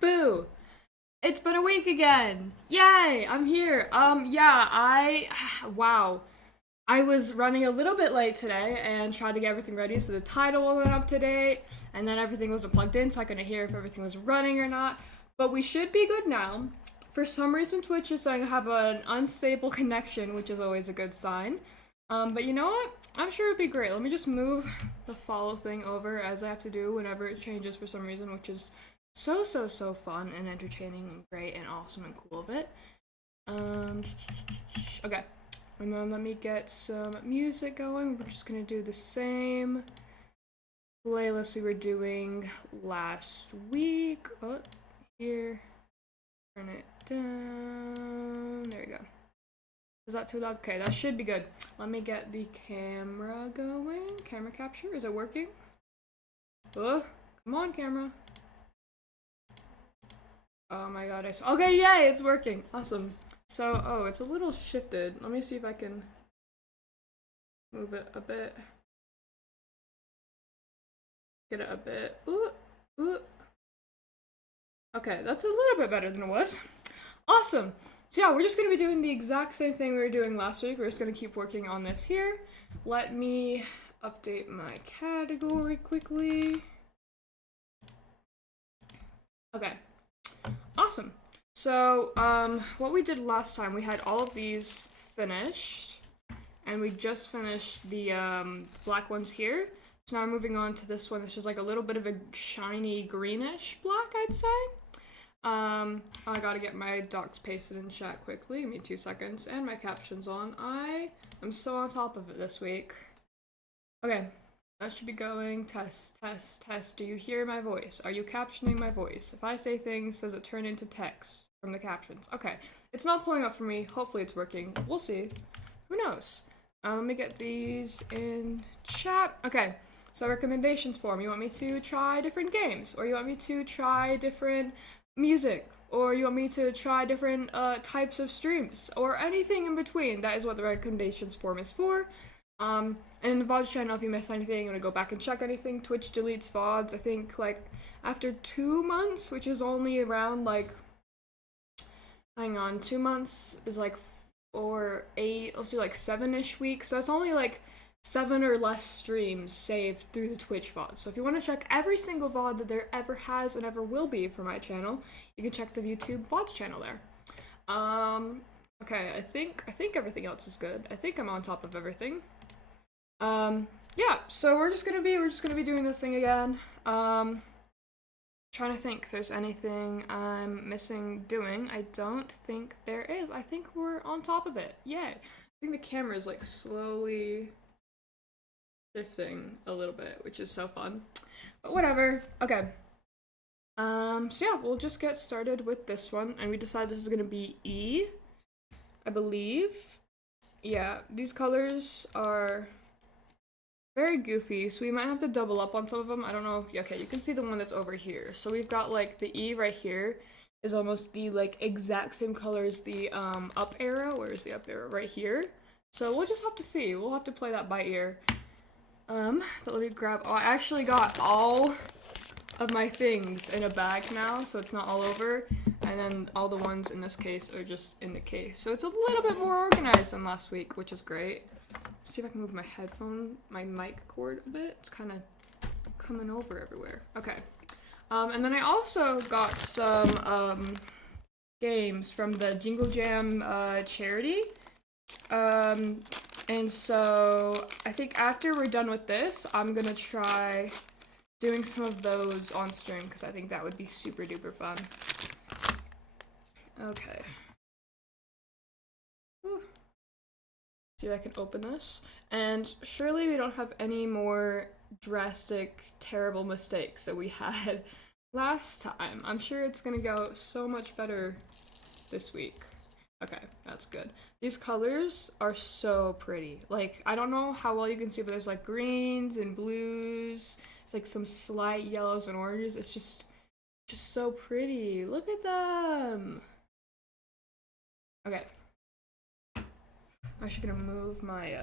Boo! It's been a week again! Yay! I'm here. Yeah, wow. I was running a little bit late today and tried to get everything ready so the title wasn't up to date, and then everything wasn't plugged in so I couldn't hear if everything was running or not. But we should be good now. For some reason, Twitch is saying I have an unstable connection, which is always a good sign. But you know what? I'm sure it'd be great. Let me just move the follow thing over as I have to do whenever it changes for some reason, which is so fun and entertaining and great and awesome and cool of it. Okay. And then let me get some music going. We're just gonna do the same playlist we were doing last week. Oh, here. Turn it down. There we go. Is that too loud? Okay, that should be good. Let me get the camera going. Camera capture, is it working? Oh, come on, camera. Oh my god, okay, yay, it's working. Awesome. So, oh, it's a little shifted. Let me see if I can move it a bit. Get it a bit. Ooh, ooh. Okay, that's a little bit better than it was. Awesome. So yeah, we're just going to be doing the exact same thing we were doing last week. We're just going to keep working on this here. Let me update my category quickly. Okay. Awesome. So, what we did last time, we had all of these finished, and we just finished the black ones here. So now we're moving on to this one. This is like a little bit of a shiny greenish black, I'd say. I gotta get my docs pasted in chat quickly. Give me 2 seconds, and my captions on. I am so on top of it this week. Okay, that should be going. Test, test, test. Do you hear my voice? Are you captioning my voice? If I say things, does it turn into text from the captions? Okay, it's not pulling up for me. Hopefully it's working. We'll see. Who knows? Let me get these in chat. Okay, so recommendations form. You want me to try different games? Or you want me to try different music? Or you want me to try different types of streams? Or anything in between. That is what the recommendations form is for. And in the VODs channel, if you miss anything, you want to go back and check anything, Twitch deletes VODs, I think, like, after 2 months, which is only around, like, hang on, 2 months is, like, 4, 8, let's do, like, 7-ish weeks, so it's only, like, 7 or less streams saved through the Twitch VOD. So if you want to check every single VOD that there ever has and ever will be for my channel, you can check the YouTube VODs channel there. Okay, I think everything else is good. I think I'm on top of everything. Yeah, so we're just gonna be doing this thing again. Trying to think if there's anything I'm missing doing. I don't think there is. I think we're on top of it. Yay. I think the camera is like slowly shifting a little bit, which is so fun. But whatever. Okay. So yeah, we'll just get started with this one, and we decide this is gonna be E, I believe. Yeah, these colors are very goofy, so we might have to double up on some of them. I don't know. Okay, you can see the one that's over here. So we've got like the E right here is almost the like exact same color as the up arrow. Where is the up arrow? Right here. So we'll just have to see. We'll have to play that by ear. But let me grab. Oh, I actually got all of my things in a bag now, so it's not all over. And then all the ones in this case are just in the case. So it's a little bit more organized than last week, which is great. See if I can move my mic cord a bit. It's kind of coming over everywhere. Okay. And then I also got some games from the Jingle Jam charity. And so I think after we're done with this, I'm gonna try doing some of those on stream because I think that would be super duper fun. Okay. Whew. See if I can open this. And surely we don't have any more drastic, terrible mistakes that we had last time. I'm sure it's gonna go so much better this week. Okay, that's good. These colors are so pretty. Like, I don't know how well you can see, but there's like greens and blues. It's like some slight yellows and oranges. It's just so pretty. Look at them. Okay. I'm actually gonna move my,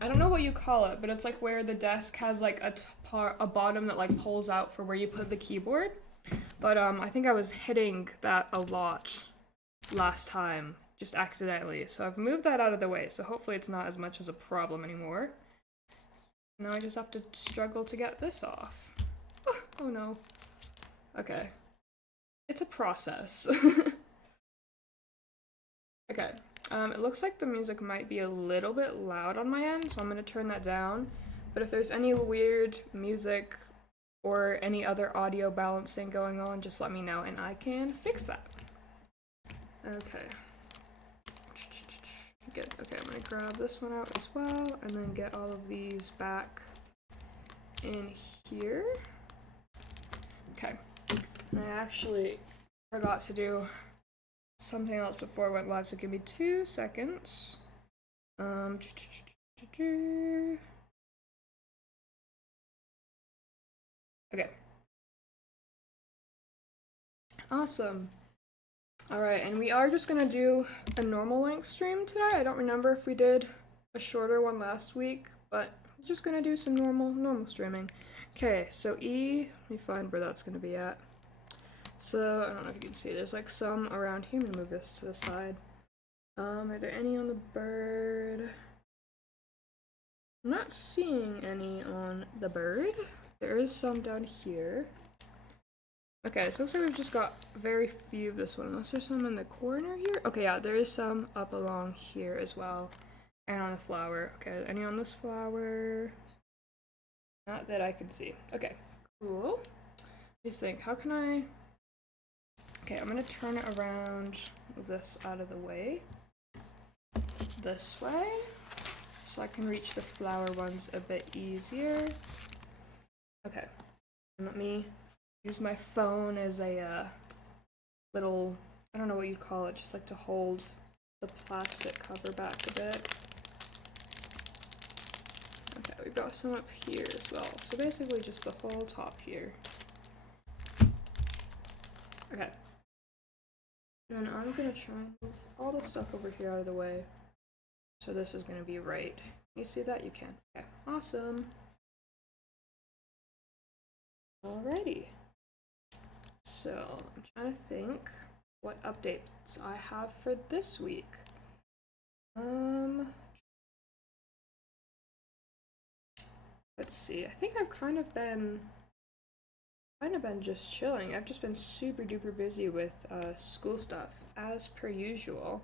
I don't know what you call it, but it's like where the desk has like a bottom that like pulls out for where you put the keyboard. But I think I was hitting that a lot last time, just accidentally. So I've moved that out of the way, so hopefully it's not as much as a problem anymore. Now I just have to struggle to get this off. Oh no. Okay. It's a process. Okay. It looks like the music might be a little bit loud on my end, so I'm going to turn that down. But if there's any weird music or any other audio balancing going on, just let me know and I can fix that. Okay. Good. Okay, I'm going to grab this one out as well and then get all of these back in here. Okay. And I actually forgot to do something else before I went live, so give me 2 seconds. Okay. Awesome. Alright, and we are just gonna do a normal length stream today. I don't remember if we did a shorter one last week, but we're just gonna do some normal streaming. Okay, so E, let me find where that's gonna be at. So, I don't know if you can see, there's like some around here. I'm gonna move this to the side. Are there any on the bird? I'm not seeing any on the bird. There is some down here. Okay, so it looks like we've just got very few of this one, unless there's some in the corner here. Okay, yeah, there is some up along here as well. And on the flower. Okay, any on this flower? Not that I can see. Okay, cool. Just think, how can I... Okay, I'm gonna turn it around, move this out of the way. This way. So I can reach the flower ones a bit easier. Okay, and let me use my phone as a little, I don't know what you'd call it, just like to hold the plastic cover back a bit. Okay, we've got some up here as well. So basically just the whole top here. Okay. Then I'm gonna try and move all the stuff over here out of the way. So this is gonna be right. You see that? You can. Okay, awesome. Alrighty. So I'm trying to think what updates I have for this week. Let's see. I think I've kind of been just chilling. I've just been super duper busy with school stuff as per usual.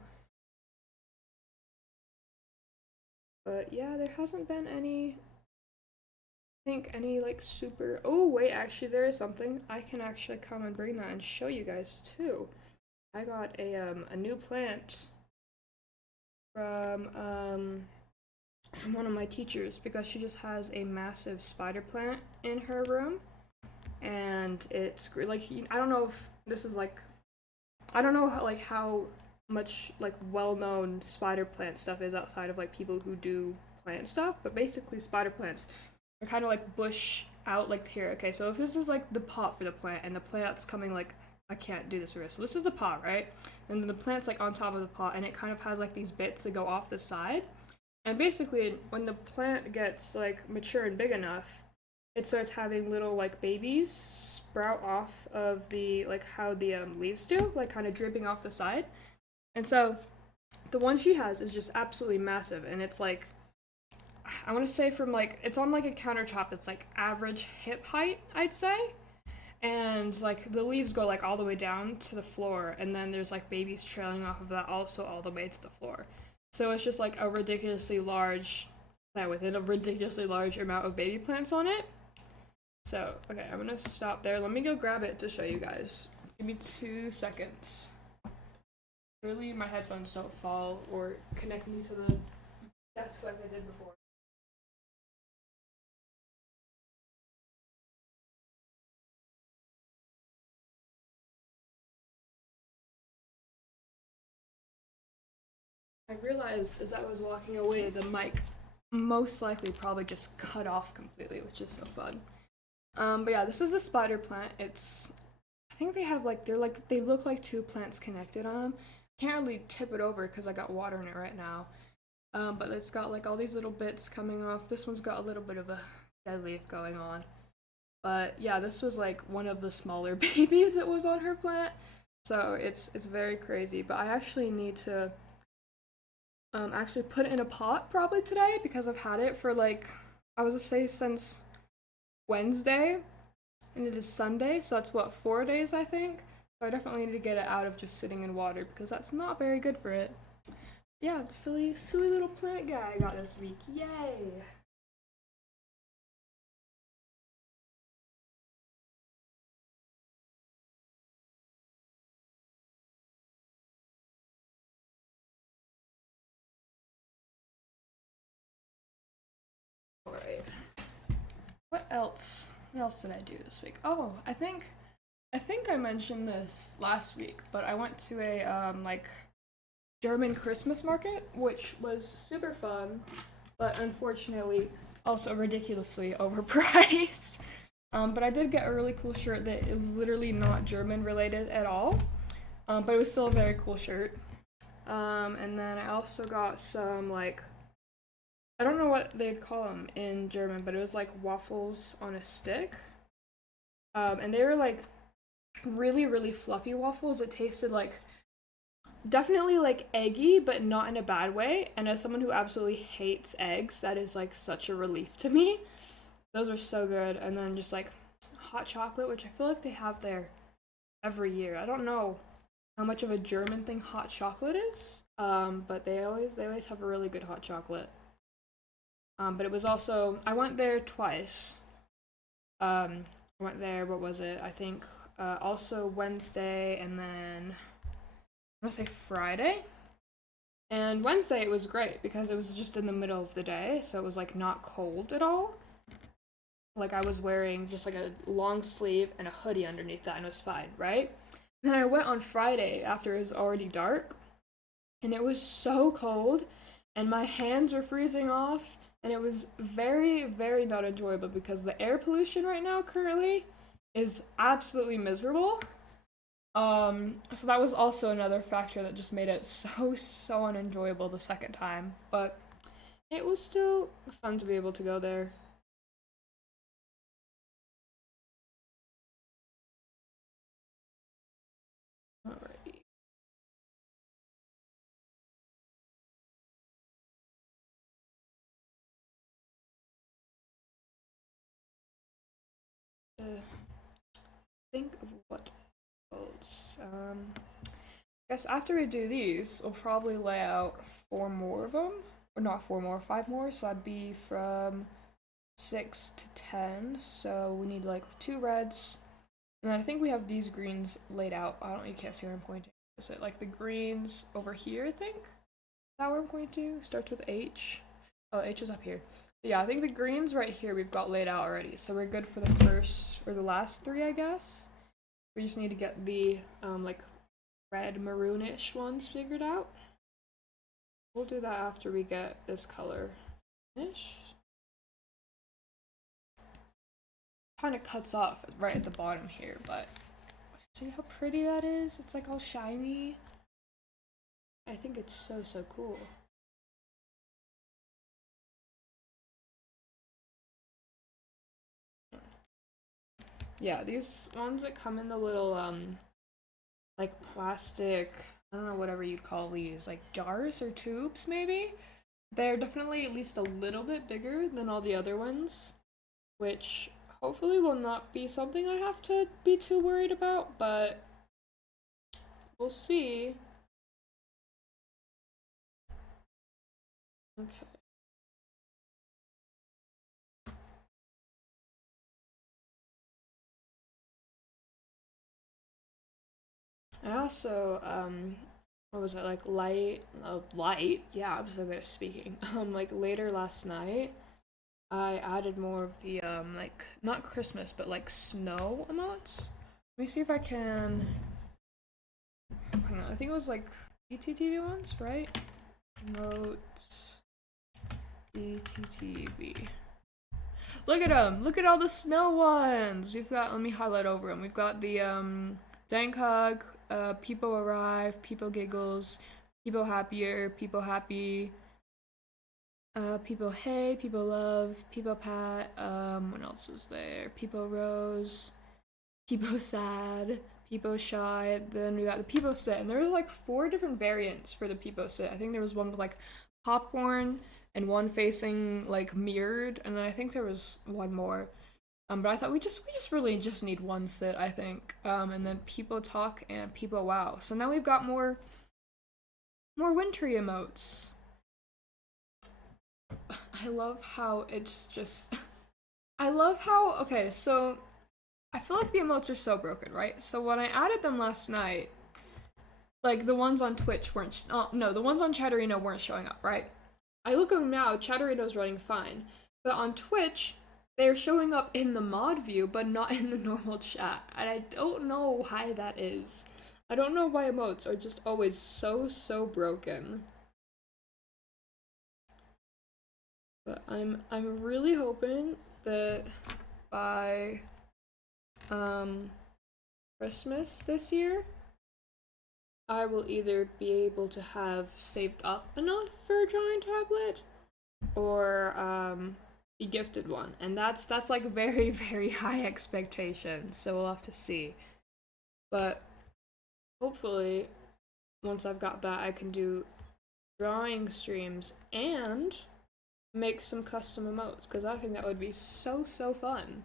But yeah, there hasn't been any like super... Oh wait, actually there is something. I can actually come and bring that and show you guys too. I got a new plant from one of my teachers because she just has a massive spider plant in her room, and it's like, I don't know if this is like, I don't know how much like well-known spider plant stuff is outside of like people who do plant stuff, but basically spider plants are kind of like bush out like here. Okay, so if this is like the pot for the plant and the plant's coming like, I can't do this for this. So this is the pot, right? And then the plant's like on top of the pot and it kind of has like these bits that go off the side. And basically when the plant gets like mature and big enough, it starts having little like babies sprout off of the, like how the leaves do, like kind of dripping off the side. And so the one she has is just absolutely massive, and it's like, I want to say from like, it's on like a countertop that's like average hip height, I'd say. And like the leaves go like all the way down to the floor, and then there's like babies trailing off of that also all the way to the floor. So it's just like a ridiculously large plant with a ridiculously large amount of baby plants on it. So, okay, I'm gonna stop there. Let me go grab it to show you guys. Give me 2 seconds. Surely my headphones don't fall or connect me to the desk like I did before. I realized as I was walking away, the mic most likely probably just cut off completely, which is so fun. But yeah, this is a spider plant. It's, I think they have like, they look like 2 plants connected on them. Can't really tip it over because I got water in it right now. But it's got like all these little bits coming off. This one's got a little bit of a dead leaf going on. But yeah, this was like one of the smaller babies that was on her plant. So it's very crazy. But I actually need to actually put it in a pot probably today because I've had it for like I was gonna say since Wednesday and it is Sunday, so that's what 4 days I think. So I definitely need to get it out of just sitting in water because that's not very good for it. Yeah, silly little plant guy I got this week. Yay! Alright. What else? What else did I do this week? Oh, I think I mentioned this last week, but I went to a like German Christmas market, which was super fun, but unfortunately also ridiculously overpriced. But I did get a really cool shirt that is literally not German related at all, but it was still a very cool shirt. And then I also got some like I don't know what they'd call them in German, but it was like waffles on a stick. And they were like really fluffy waffles. It tasted like definitely like eggy, but not in a bad way. And as someone who absolutely hates eggs, that is like such a relief to me. Those are so good. And then just like hot chocolate, which I feel like they have there every year. I don't know how much of a German thing hot chocolate is, but they always have a really good hot chocolate. But it was also I went there twice. I went there. What was it? I think also Wednesday and then I want to say Friday. And Wednesday it was great because it was just in the middle of the day, so it was like not cold at all. Like I was wearing just like a long sleeve and a hoodie underneath that, and it was fine, right? Then I went on Friday after it was already dark, and it was so cold, and my hands were freezing off, and it was very not enjoyable because the air pollution right now currently is absolutely miserable. So that was also another factor that just made it so unenjoyable the second time, but it was still fun to be able to go there. Alrighty. Think of what else. I guess after we do these, we'll probably lay out four more of them, or not four more, five more. So that'd be from 6 to 10. So we need like two reds, and then I think we have these greens laid out. I don't, you can't see where I'm pointing. Is it like the greens over here? I think. Is that where I'm going to? Starts with H. Oh, H is up here. So yeah, I think the greens right here we've got laid out already. So we're good for the first or the last three, I guess. We just need to get the like red maroonish ones figured out. We'll do that after we get this color finished. Kind of cuts off right at the bottom here, but see how pretty that is? It's like all shiny. I think it's so cool. Yeah, these ones that come in the little like plastic, I don't know whatever you'd call these, like jars or tubes maybe. They're definitely at least a little bit bigger than all the other ones, which hopefully will not be something I have to be too worried about, but we'll see. Okay. I also what was it like light? Yeah, I'm so good at speaking. Like later last night, I added more of the like not Christmas but like snow emotes. Let me see if I can. Hang on, I think it was like BTTV ones, right? Emotes BTTV. Look at them! Look at all the snow ones! We've got. Let me highlight over them. We've got the Dank Hug, People Arrive, People Giggles, People Happier, People Happy, People Hey, People Love, People Pat. What else? else was there? Peepo Rose, Peepo Sad, Peepo Shy, then we got the Peepo Sit, and there were like 4 different variants for the Peepo Sit. I think there was one with like popcorn and one facing like mirrored, and then I think there was one more. But I thought we just really just need one sit, I think. And then Peepo Talk and Peepo Wow. So now we've got more wintry emotes. I love how it's just I love how okay, so I feel like the emotes are so broken, right? So when I added them last night, like the ones on Twitch weren't no, the ones on Chatterino weren't showing up, right? I look at them now, Chatterino's running fine. But on Twitch, they're showing up in the mod view, but not in the normal chat. And I don't know why that is. I don't know why emotes are just always so broken. But I'm really hoping that by Christmas this year, I will either be able to have saved up enough for a drawing tablet or be gifted one, and that's like very high expectations, so we'll have to see. But hopefully once I've got that, I can do drawing streams and make some custom emotes, because I think that would be so fun.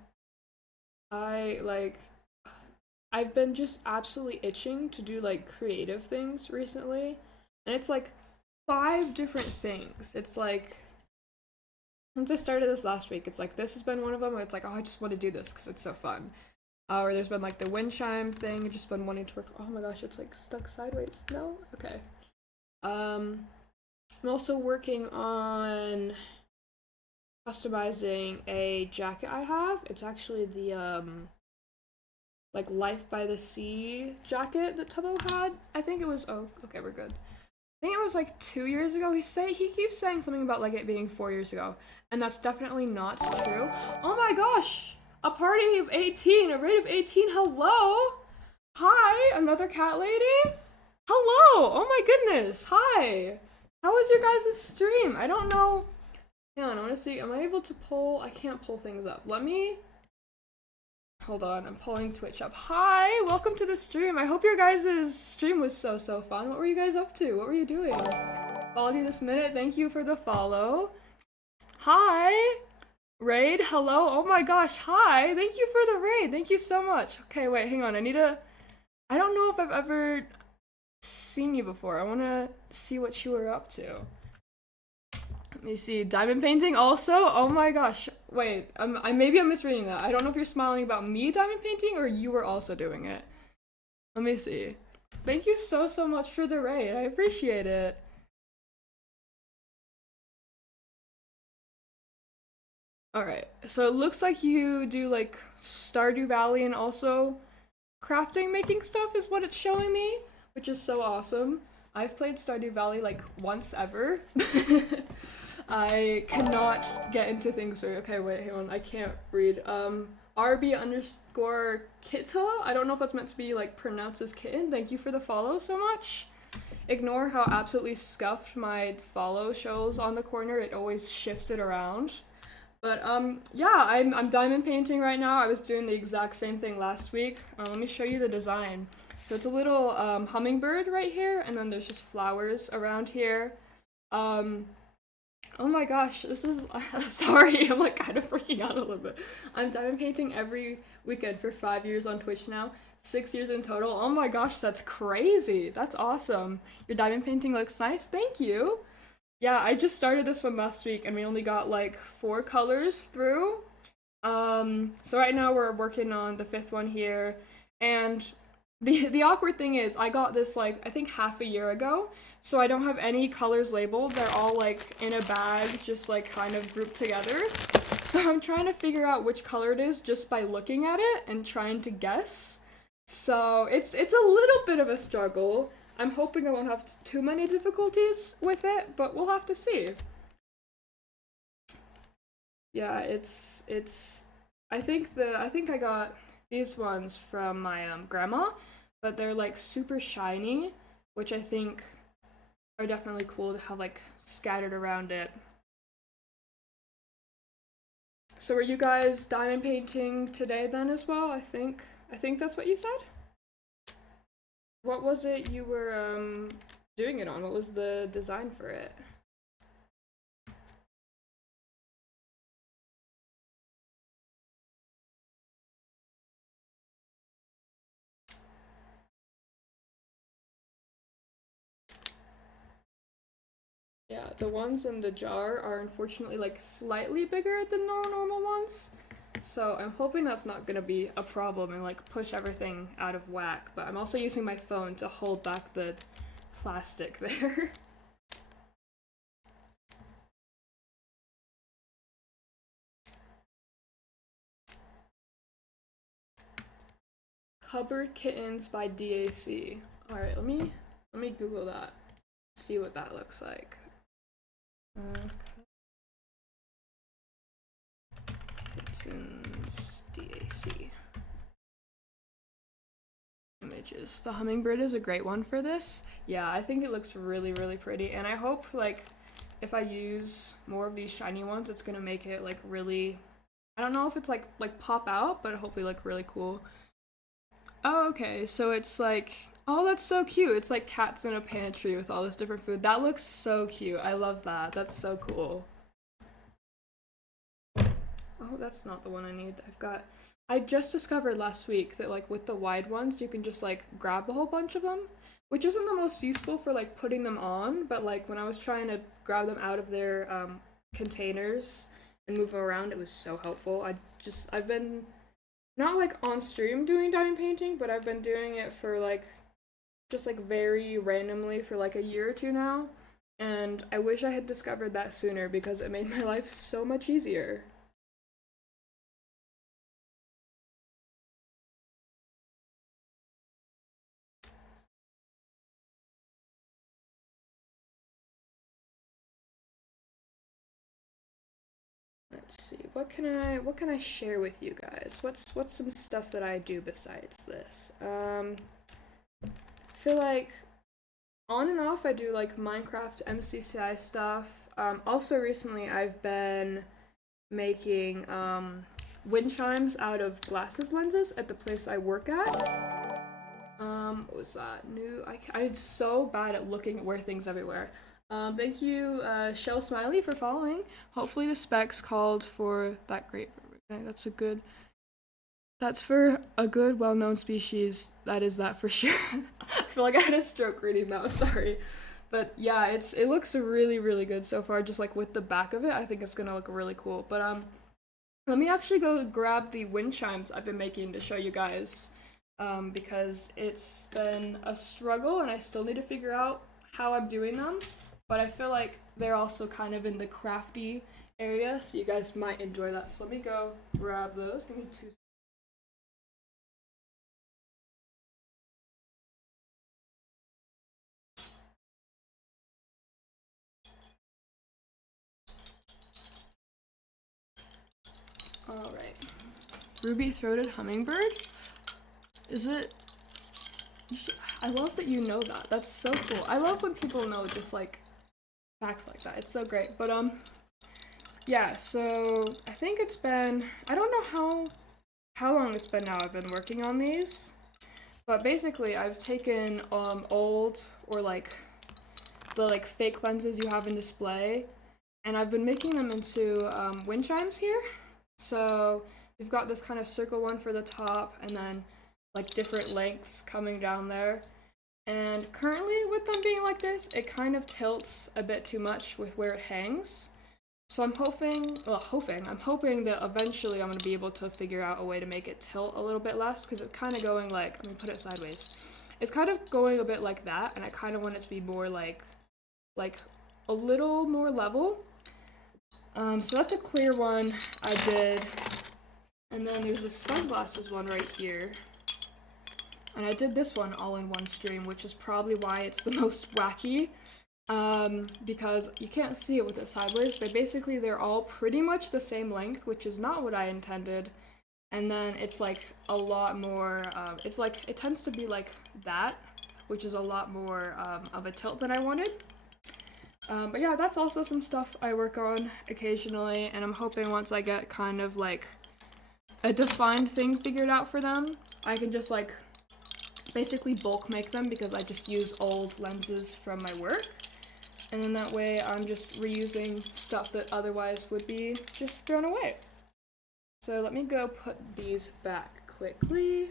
I've been just absolutely itching to do like creative things recently, and it's like 5 different things. It's like since I started this last week, it's like this has been one of them where it's like, oh, I just want to do this because it's so fun. Or there's been like the wind chime thing, just been wanting to work. Oh my gosh, it's like stuck sideways. No? Okay. I'm also working on customizing a jacket I have. It's actually the like Life by the Sea jacket that Tubbo had. I think it was okay, we're good. I think it was like 2 years ago. He keeps saying something about like it being 4 years ago, and that's definitely not true. Oh my gosh! A party of 18, a rate of 18. Hello! Hi, another cat lady? Hello! Oh my goodness! Hi! How was your guys' stream? I don't know. Hang on, I want to see. Am I able to pull? I can't pull things up. Let me. Hold on, I'm pulling Twitch up. Hi! Welcome to the stream. I hope your guys' stream was so fun. What were you guys up to? What were you doing? Followed you this minute. Thank you for the follow. Hi! Raid, hello. Oh my gosh, hi. Thank you for the raid. Thank you so much. Okay, wait, hang on. I don't know if I've ever seen you before. I want to see what you were up to. Let me see. Diamond painting also? Oh my gosh. Wait, maybe I'm misreading that. I don't know if you're smiling about me diamond painting or you were also doing it. Let me see. Thank you so much for the raid. I appreciate it. Alright, so it looks like you do like Stardew Valley and also crafting making stuff is what it's showing me, which is so awesome. I've played Stardew Valley like once ever. I cannot get into things very. Okay, wait, hang on. I can't read. RB_Kitta. I don't know if that's meant to be like pronounced as kitten. Thank you for the follow so much. Ignore how absolutely scuffed my follow shows on the corner. It always shifts it around. But yeah, I'm diamond painting right now. I was doing the exact same thing last week. Let me show you the design. So it's a little hummingbird right here, and then there's just flowers around here. Oh my gosh, this is sorry, I'm like kind of freaking out a little bit. I'm diamond painting every weekend for 5 years on Twitch now. 6 years in total. Oh my gosh, that's crazy. That's awesome. Your diamond painting looks nice. Thank you. Yeah, I just started this one last week and we only got like 4 colors through. So right now we're working on the 5th one here. And the awkward thing is I got this like I think half a year ago. So I don't have any colors labeled. They're all like in a bag, just like kind of grouped together. So I'm trying to figure out which color it is just by looking at it and trying to guess. So it's a little bit of a struggle. I'm hoping I won't have too many difficulties with it, but we'll have to see. Yeah, it's I think I got these ones from my grandma, but they're like super shiny, which I think are definitely cool to have like scattered around it. So were you guys diamond painting today then as well? I think that's what you said. What was it you were doing it on? What was the design for it? Yeah, the ones in the jar are unfortunately like slightly bigger than the normal ones. So I'm hoping that's not gonna be a problem and like push everything out of whack. But I'm also using my phone to hold back the plastic there. Cupboard Kittens by DAC. Alright, let me Google that. See what that looks like. Kittens DAC. Images. The hummingbird is a great one for this. Yeah, I think it looks really, really pretty. And I hope like if I use more of these shiny ones, it's gonna make it like really, I don't know if it's like pop out, but hopefully like really cool. Oh, okay. So it's like, oh, that's so cute. It's like cats in a pantry with all this different food. That looks so cute. I love that. That's so cool. Oh, that's not the one I need. I just discovered last week that like with the wide ones, you can just like grab a whole bunch of them, which isn't the most useful for like putting them on, but like when I was trying to grab them out of their containers and move them around, it was so helpful. I've been not like on stream doing diamond painting, but I've been doing it for like just like very randomly for like a year or two now. And I wish I had discovered that sooner because it made my life so much easier. Let's see. What can I share with you guys? What's some stuff that I do besides this? I feel like on and off I do like Minecraft MCCI stuff. Also recently I've been making wind chimes out of glasses lenses at the place I work at. What was that? I'm so bad at looking at where things everywhere. Thank you, Shell Smiley, for following. Hopefully the specs called for that great. That's a good. That's for a good, well-known species. That is that for sure. I feel like I had a stroke reading that. I'm sorry, but yeah, it looks really really good so far. Just like with the back of it, I think it's gonna look really cool. But let me actually go grab the wind chimes I've been making to show you guys. Because it's been a struggle and I still need to figure out how I'm doing them. But I feel like they're also kind of in the crafty area, so you guys might enjoy that. So let me go grab those. Give me two. Alright. Ruby-throated hummingbird? Is it? I love that you know that. That's so cool. I love when people know just like facts like that. It's so great. But yeah, so I think it's been, I don't know how long it's been now I've been working on these. But basically I've taken old or like the like fake lenses you have in display and I've been making them into wind chimes here. So we've got this kind of circle one for the top and then like different lengths coming down there. And currently with them being like this, it kind of tilts a bit too much with where it hangs. So I'm hoping that eventually I'm going to be able to figure out a way to make it tilt a little bit less because it's kind of going like, let me put it sideways. It's kind of going a bit like that and I kind of want it to be more like a little more level. So that's a clear one I did. And then there's a sunglasses one right here. And I did this one all in one stream, which is probably why it's the most wacky. Because you can't see it with it sideways, but basically they're all pretty much the same length, which is not what I intended. And then it's like a lot more, it's like, it tends to be like that, which is a lot more of a tilt than I wanted. But yeah, that's also some stuff I work on occasionally, and I'm hoping once I get kind of like a defined thing figured out for them, I can just like basically bulk make them because I just use old lenses from my work. And then that way I'm just reusing stuff that otherwise would be just thrown away. So let me go put these back quickly.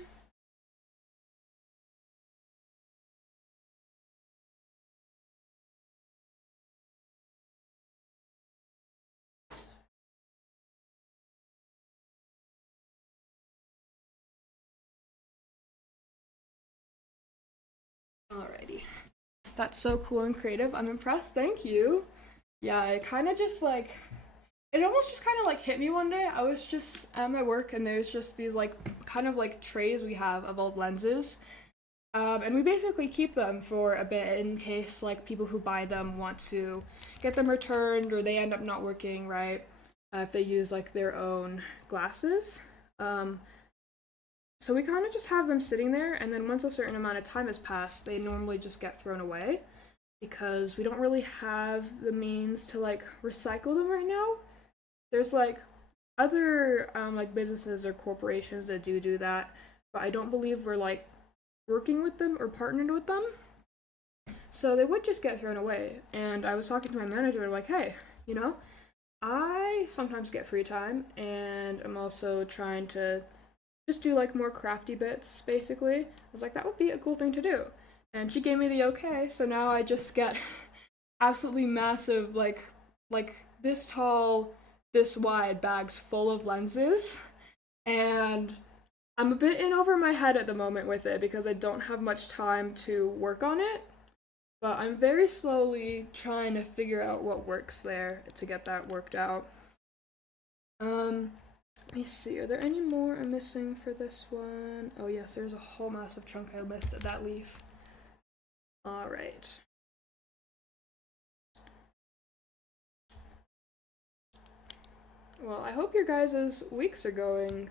Alrighty. That's so cool and creative. I'm impressed. Thank you. Yeah, it kind of just like it almost just kind of like hit me one day. I was just at my work and there's just these like kind of like trays we have of old lenses. And we basically keep them for a bit in case like people who buy them want to get them returned or they end up not working right if they use like their own glasses. Um, so we kind of just have them sitting there, and then once a certain amount of time has passed, they normally just get thrown away because we don't really have the means to like recycle them right now. There's like other like businesses or corporations that do that, but I don't believe we're like working with them or partnered with them. So they would just get thrown away. And I was talking to my manager, like, hey, you know, I sometimes get free time and I'm also trying to just do like more crafty bits, basically. I was like, that would be a cool thing to do. And she gave me the okay, so now I just get absolutely massive, like this tall, this wide bags full of lenses. And I'm a bit in over my head at the moment with it because I don't have much time to work on it. But I'm very slowly trying to figure out what works there to get that worked out. Let me see, are there any more I'm missing for this one? Oh yes, there's a whole massive chunk I missed of that leaf. Alright. Well, I hope your guys' weeks are going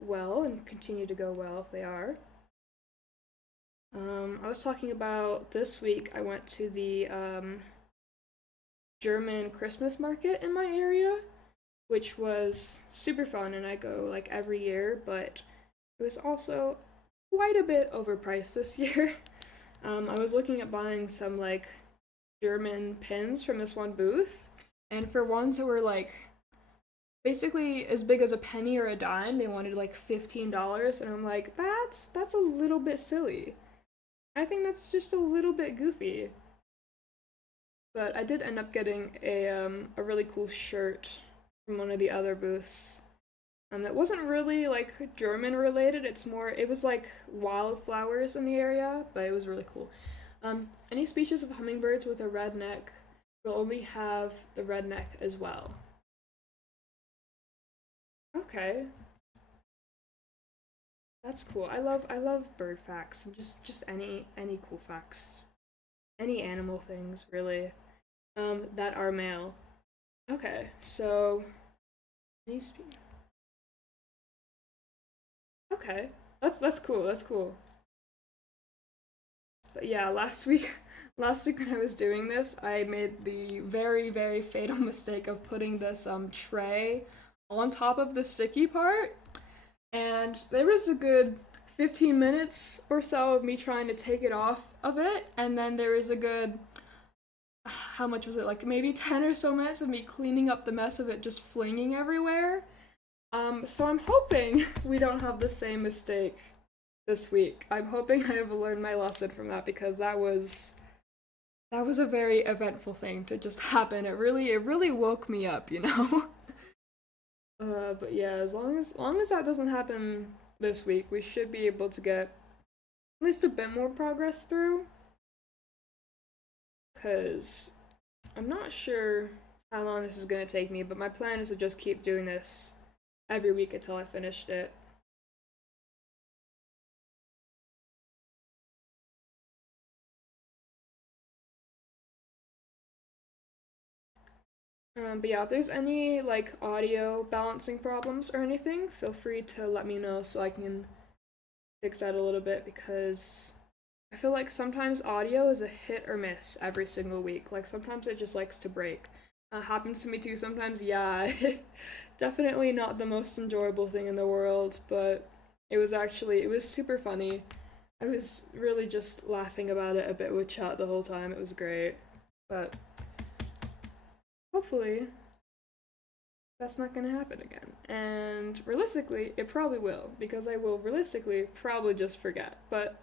well and continue to go well if they are. I was talking about this week I went to the German Christmas market in my area, which was super fun, and I go like every year, but it was also quite a bit overpriced this year. I was looking at buying some like German pins from this one booth, and for ones that were like basically as big as a penny or a dime, they wanted like $15, and I'm like, that's a little bit silly. I think that's just a little bit goofy. But I did end up getting a really cool shirt from one of the other booths. That wasn't really like German related. It was like wildflowers in the area, but it was really cool. Any species of hummingbirds with a red neck will only have the red neck as well. Okay, that's cool. I love bird facts and just any cool facts, any animal things really. That are male. Okay, so any spe- okay, that's cool. That's cool. But yeah, last week when I was doing this, I made the very fatal mistake of putting this tray on top of the sticky part, and there was a good 15 minutes or so of me trying to take it off of it, and then there was a good how much was it, like maybe 10 or so minutes of me cleaning up the mess of it just flinging everywhere. So I'm hoping we don't have the same mistake this week. I'm hoping I have learned my lesson from that because that was a very eventful thing to just happen. It really woke me up, you know. But yeah, as long as that doesn't happen this week, we should be able to get at least a bit more progress through. Cause I'm not sure how long this is gonna take me, but my plan is to just keep doing this every week until I finished it. But yeah, if there's any like audio balancing problems or anything, feel free to let me know so I can fix that a little bit because I feel like sometimes audio is a hit or miss every single week. Like sometimes it just likes to break. Happens to me too sometimes, yeah. Definitely not the most enjoyable thing in the world, but it was super funny. I was really just laughing about it a bit with chat the whole time. It was great. But hopefully that's not going to happen again. And realistically, it probably will, because I will realistically probably just forget. But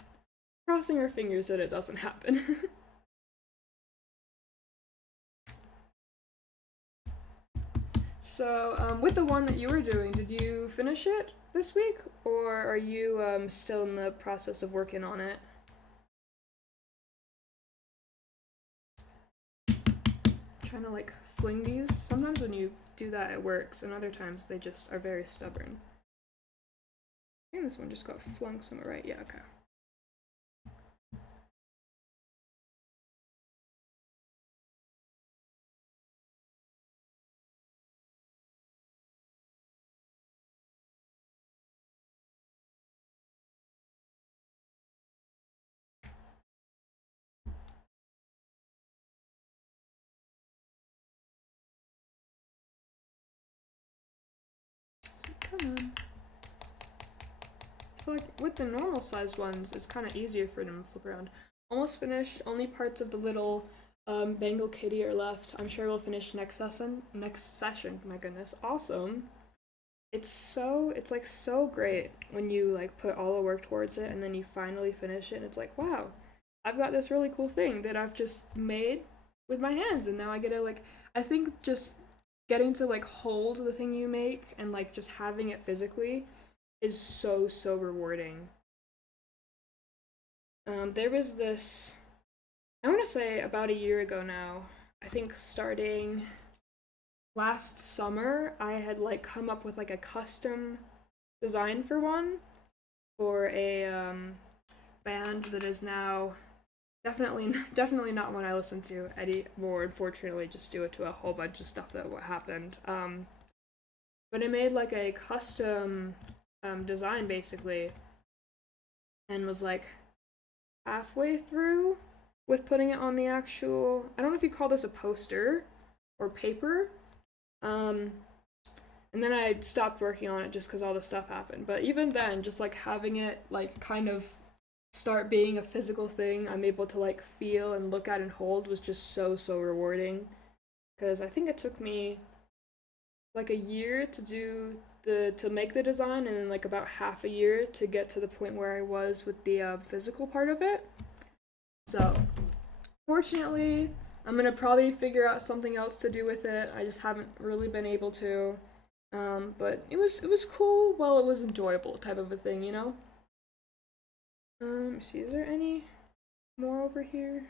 crossing our fingers that it doesn't happen. So, with the one that you were doing, did you finish it this week, or are you still in the process of working on it? Trying to like fling these. Sometimes when you do that, it works, and other times they just are very stubborn. I think this one just got flung somewhere, right? Yeah, okay. So, come on. I feel like with the normal sized ones, it's kind of easier for them to flip around. Almost finished. Only parts of the little Bengal kitty are left. I'm sure we'll finish next session. Next session. My goodness, awesome. It's like so great when you like put all the work towards it and then you finally finish it and it's like, wow, I've got this really cool thing that I've just made with my hands and now I get to like I think just getting to like hold the thing you make and like just having it physically is so rewarding. There was this, I want to say about a year ago now. I think starting last summer, I had like come up with like a custom design for one for a band that is now definitely not one I listen to anymore. Unfortunately, just due to a whole bunch of stuff that what happened. But I made like a custom design basically, and was like halfway through with putting it on the actual. I don't know if you call this a poster or paper. Um, and then I stopped working on it just because all the stuff happened. But even then, just like having it like kind of start being a physical thing I'm able to like feel and look at and hold was just so rewarding. Because I think it took me like a year to do to make the design, and then like about half a year to get to the point where I was with the physical part of it. So fortunately, I'm gonna probably figure out something else to do with it. I just haven't really been able to. But it was cool while it was enjoyable type of a thing, you know. Let me see. Is there any more over here?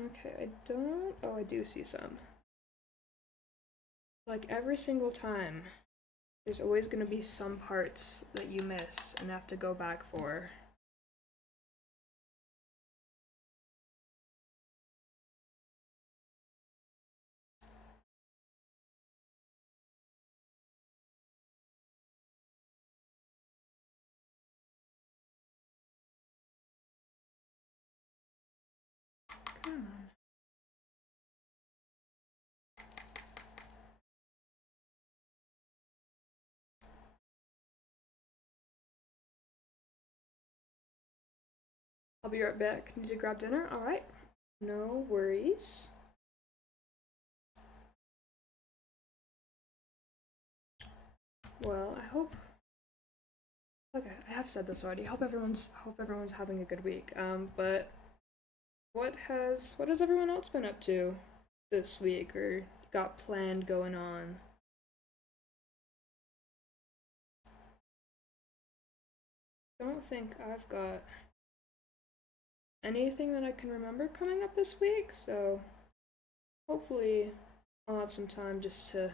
Okay, I don't. Oh, I do see some. Like every single time, there's always gonna be some parts that you miss and have to go back for. Come on. I'll be right back. Need to grab dinner? Alright. No worries. Well, I hope like I have said this already. Hope everyone's having a good week. But what has everyone else been up to this week or got planned going on? Don't think I've got anything that I can remember coming up this week, so hopefully I'll have some time just to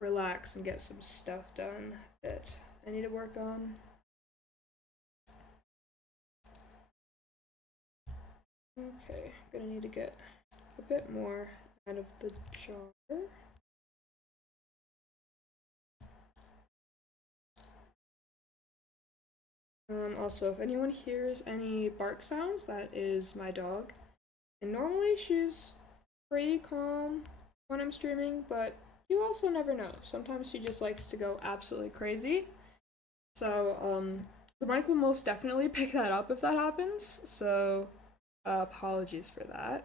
relax and get some stuff done that I need to work on. Okay, gonna need to get a bit more out of the jar. Also, if anyone hears any bark sounds, that is my dog. And normally she's pretty calm when I'm streaming, but you also never know. Sometimes she just likes to go absolutely crazy. So, the mic will most definitely pick that up if that happens. So, apologies for that.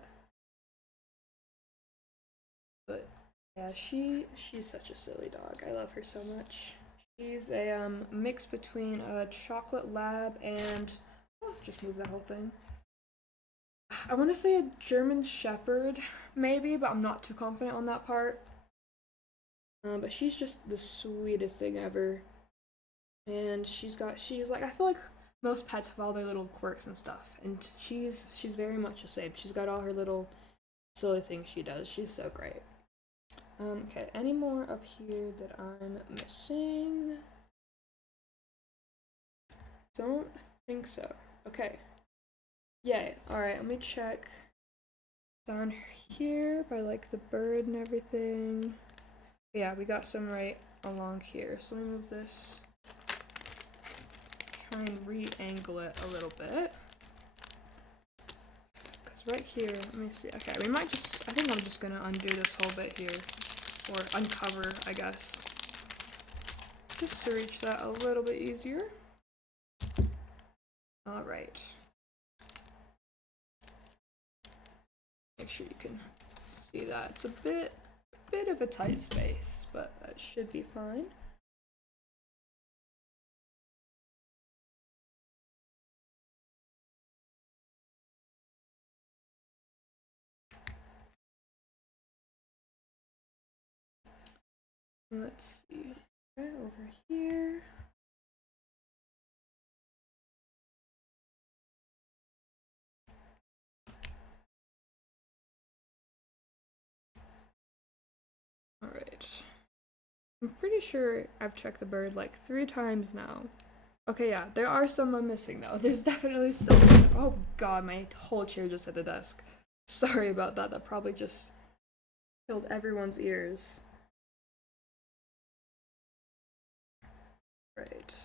But yeah, she's such a silly dog. I love her so much. She's a mix between a chocolate lab and just move that whole thing. I want to say a German Shepherd, maybe, but I'm not too confident on that part. But she's just the sweetest thing ever, and she's like, I feel like most pets have all their little quirks and stuff, and she's very much the same. She's got all her little silly things she does. She's so great. Okay, any more up here that I'm missing? Don't think so. Okay. Yay. Alright, let me check down here by like the bird and everything. Yeah, we got some right along here. So let me move this. Try and re-angle it a little bit. Because right here, let me see. Okay, we might just, I think I'm just going to undo this whole bit here. Or uncover, I guess. Just to reach that a little bit easier. Alright. Make sure you can see that. It's a bit of a tight space, but that should be fine. Let's see. Right over here. Alright. I'm pretty sure I've checked the bird like 3 times now. Okay, yeah, there are some I'm missing though. There's definitely still some. Oh god, my whole chair just hit the desk. Sorry about that. That probably just killed everyone's ears. Right.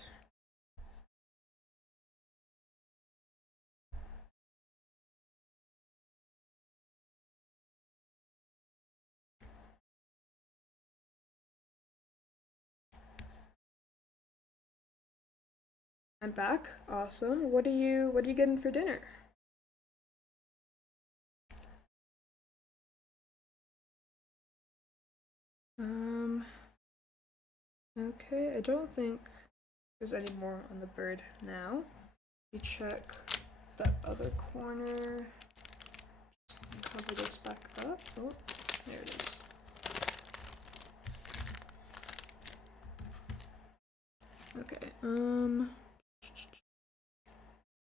I'm back. Awesome. What are you getting for dinner? Okay, I don't think there's any more on the bird now. We check that other corner. Cover this back up. Oh, there it is. Okay,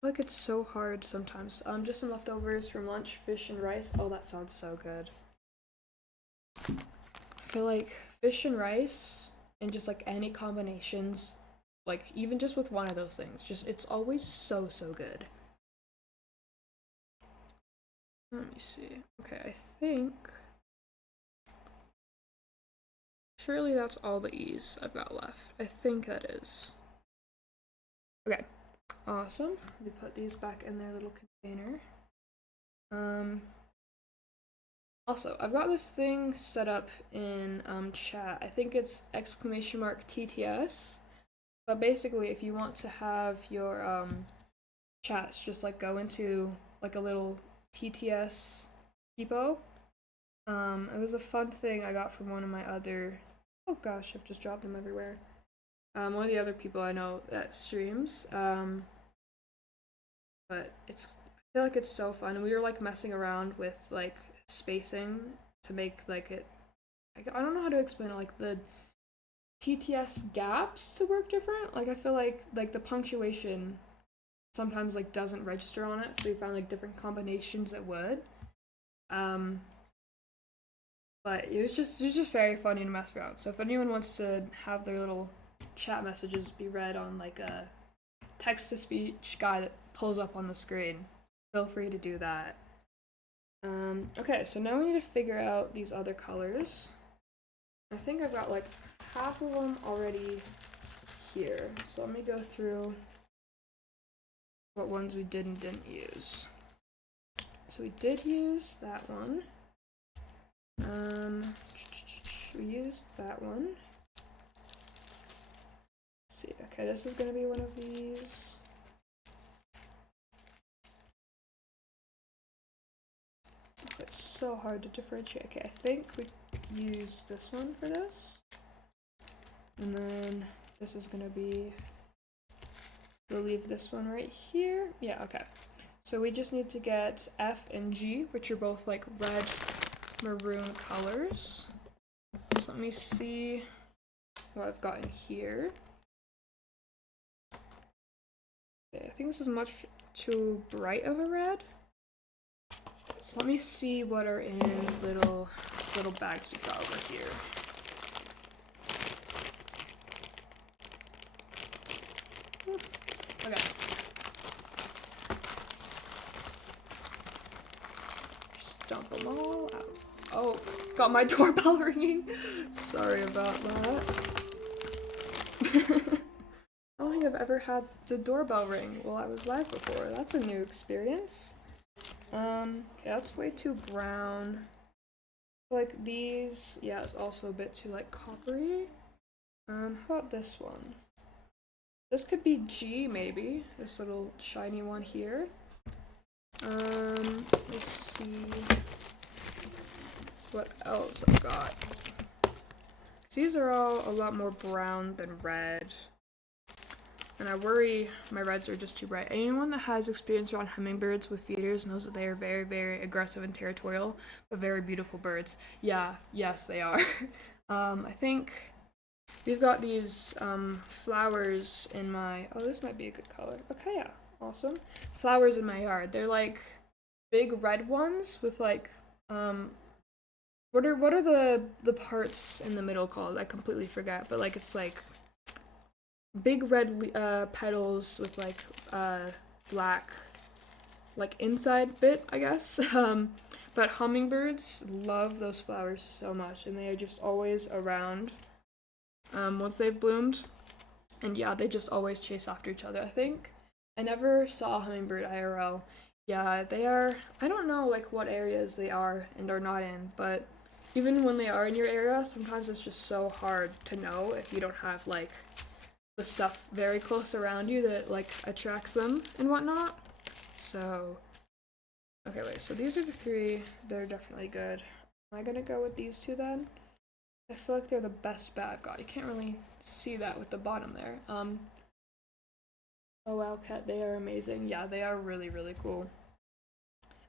like it's so hard sometimes. Just some leftovers from lunch, fish and rice. Oh, that sounds so good. I feel like fish and rice and just like any combinations, like even just with one of those things, just it's always so good. Let me see. Okay, I think surely that's all the E's I've got left. I think that is. Okay, awesome. Let me put these back in their little container. Also, I've got this thing set up in chat. I think it's exclamation mark TTS. But basically, if you want to have your chats just like go into like a little TTS depot, it was a fun thing I got from one of my other. Oh gosh, I've just dropped them everywhere. One of the other people I know that streams. But I feel like it's so fun. We were like messing around with like spacing to make like it. I don't know how to explain it. Like the TTS gaps to work different. Like I feel like the punctuation sometimes like doesn't register on it, so we found like different combinations that would. Um, but it was just very funny to mess around. So if anyone wants to have their little chat messages be read on like a text to speech guy that pulls up on the screen, feel free to do that. Okay, so now we need to figure out these other colors. I think I've got like half of them already here. So let me go through what ones we did and didn't use. So we did use that one. We used that one. Let's see, okay, this is gonna be one of these. It's so hard to differentiate. Okay, I think we use this one for this. And then this is gonna be, we'll leave this one right here. Yeah, okay. So we just need to get F and G, which are both like red, maroon colors. So let me see what I've got in here. Okay, I think this is much too bright of a red. So let me see what are in little bags we've got over here. Okay. Just dump them all out. Oh, got my doorbell ringing. Sorry about that. I don't think I've ever had the doorbell ring while I was live before. That's a new experience. Okay, that's way too brown. Like these, yeah, it's also a bit too like coppery. How about this one? This could be G maybe. This little shiny one here. Let's see what else I've got. These are all a lot more brown than red. And I worry my reds are just too bright. Anyone that has experience around hummingbirds with feeders knows that they are very, very aggressive and territorial, but very beautiful birds. Yeah, yes, they are. I think we've got these flowers in my, oh, this might be a good color. Okay, yeah, awesome. Flowers in my yard. They're like big red ones with like, what are the parts in the middle called? I completely forget, but like it's like big red petals with like black like inside bit, I guess. But hummingbirds love those flowers so much, and they are just always around once they've bloomed. And yeah, they just always chase after each other. I think I never saw a hummingbird IRL. Yeah, they are, I don't know like what areas they are and are not in, but even when they are in your area, sometimes it's just so hard to know if you don't have like the stuff very close around you that like attracts them and whatnot. So, okay, wait, so these are the three. They're definitely good. Am I gonna go with these two then? I feel like they're the best bet I've got. You can't really see that with the bottom there. Oh wow, Cat, they are amazing. Yeah, they are really, really cool.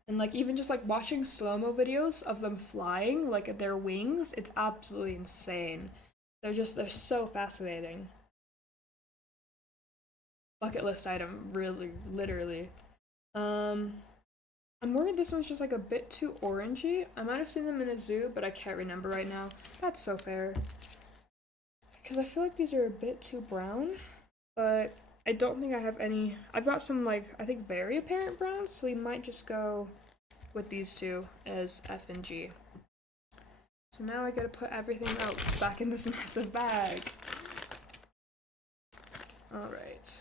And like even just like watching slow-mo videos of them flying, like at their wings, it's absolutely insane. They're so fascinating. Bucket list item, really, literally. I'm worried this one's just like a bit too orangey. I might have seen them in a zoo, but I can't remember right now. That's so fair. Because I feel like these are a bit too brown, but I don't think I have any. I've got some like, I think very apparent browns, so we might just go with these two as F and G. So now I gotta put everything else back in this massive bag. Alright.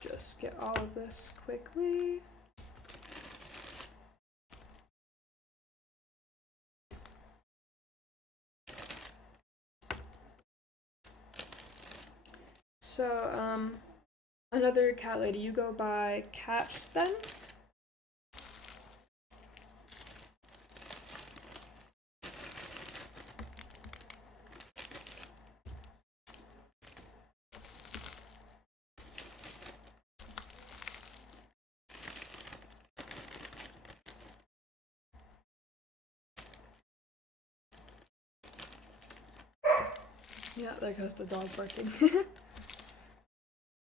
Just get all of this quickly. So, another cat lady, you go by Cat then? Yeah, there goes the dog barking.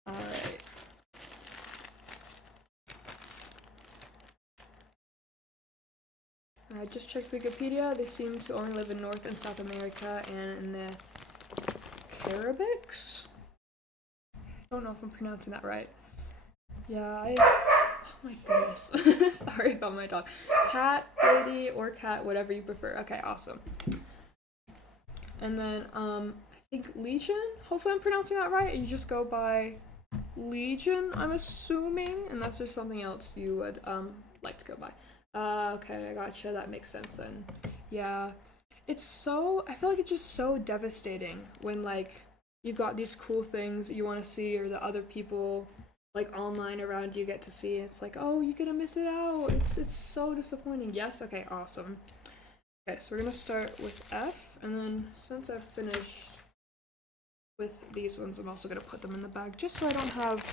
Alright. I just checked Wikipedia. They seem to only live in North and South America and in the Caribics? I don't know if I'm pronouncing that right. Yeah, oh my goodness. Sorry about my dog. Cat lady or cat, whatever you prefer. Okay, awesome. And then, I think Legion? Hopefully I'm pronouncing that right. You just go by Legion, I'm assuming, unless there's something else you would like to go by. Okay, I gotcha. That makes sense then. Yeah, it's so. I feel like it's just so devastating when like you've got these cool things that you want to see, or the other people like online around you get to see. It's like, oh, you're gonna miss it out. It's so disappointing. Yes. Okay. Awesome. Okay, so we're gonna start with F, and then since I've finished with these ones, I'm also gonna put them in the bag just so I don't have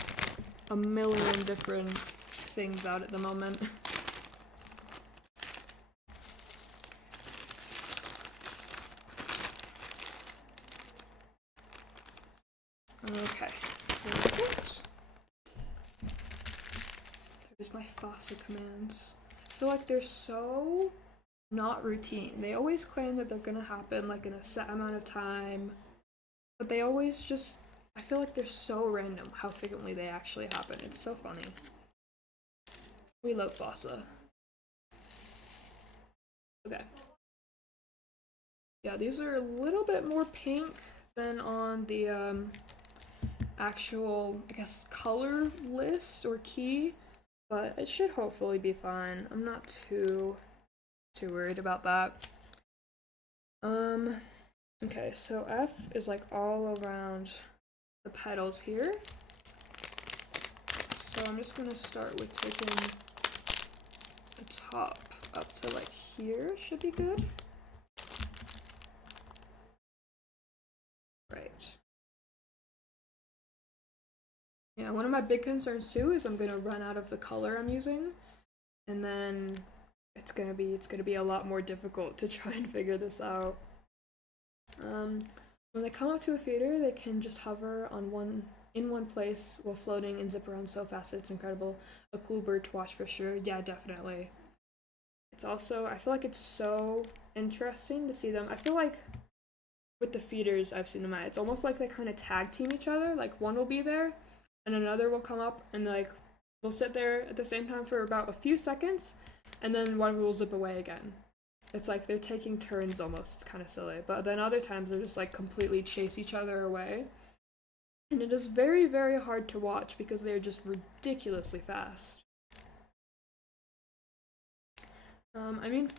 a million different things out at the moment. Okay, perfect. There's my FASA commands. I feel like they're so not routine. They always claim that they're gonna happen like in a set amount of time, but they always just, I feel like they're so random how frequently they actually happen. It's so funny. We love FASA. Okay. Yeah, these are a little bit more pink than on the actual, I guess, color list or key, but it should hopefully be fine. I'm not too worried about that. Okay, so F is like all around the petals here. So I'm just gonna start with taking the top up to like here, should be good. Right. Yeah, one of my big concerns too is I'm gonna run out of the color I'm using, and then it's gonna be a lot more difficult to try and figure this out. When they come up to a feeder, they can just hover on in one place while floating and zip around so fast it's incredible. A cool bird to watch for sure. Yeah, definitely. It's also, I feel like it's so interesting to see them. I feel like with the feeders I've seen them at, it's almost like they kind of tag team each other. Like one will be there and another will come up and like they'll sit there at the same time for about a few seconds and then one will zip away again. It's like they're taking turns almost. It's kind of silly. But then other times they're just like completely chase each other away. And it is very, very hard to watch because they're just ridiculously fast. I mean,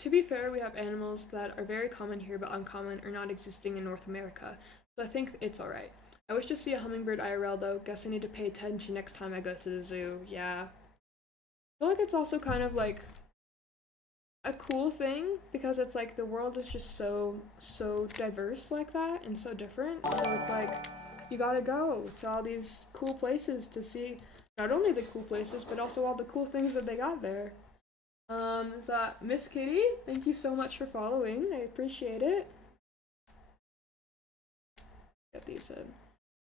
to be fair, we have animals that are very common here but uncommon or not existing in North America, so I think it's alright. I wish to see a hummingbird IRL though, guess I need to pay attention next time I go to the zoo, yeah. I feel like it's also kind of like a cool thing because it's like the world is just so diverse like that and so different, so it's like you gotta go to all these cool places to see not only the cool places but also all the cool things that they got there. Is that Miss Kitty? Thank you so much for following. I appreciate it. Get these in.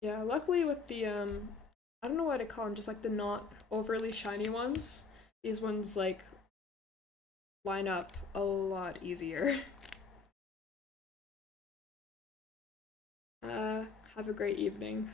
Yeah, luckily with the I don't know what to call them, just like the not overly shiny ones. These ones like line up a lot easier. Have a great evening.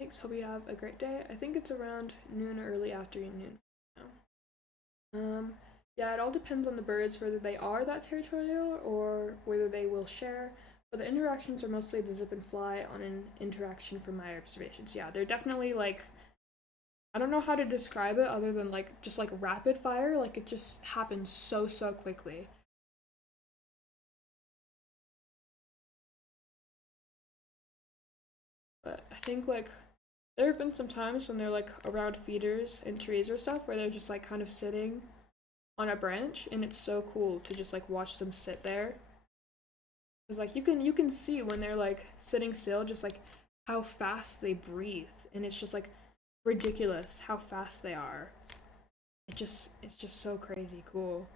Thanks, hope you have a great day. I think it's around noon or early afternoon now. Yeah, it all depends on the birds, whether they are that territorial or whether they will share. But the interactions are mostly the zip and fly on an interaction from my observations. Yeah, they're definitely like, I don't know how to describe it other than like just like rapid fire. Like it just happens so quickly. But I think like there have been some times when they're like around feeders and trees or stuff where they're just like kind of sitting on a branch and it's so cool to just like watch them sit there. Cuz like you can see when they're like sitting still just like how fast they breathe and it's just like ridiculous how fast they are. It's just so crazy cool.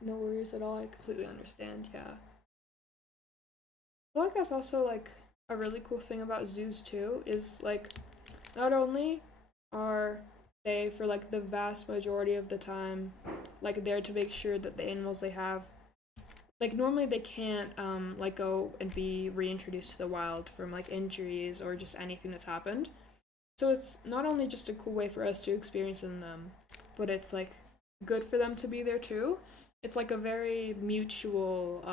No worries at all. I completely understand. Yeah. I feel like that's also like a really cool thing about zoos too. Is like not only are they for like the vast majority of the time like there to make sure that the animals they have like normally they can't like go and be reintroduced to the wild from like injuries or just anything that's happened. So it's not only just a cool way for us to experience in them, but it's like good for them to be there too. It's like a very mutual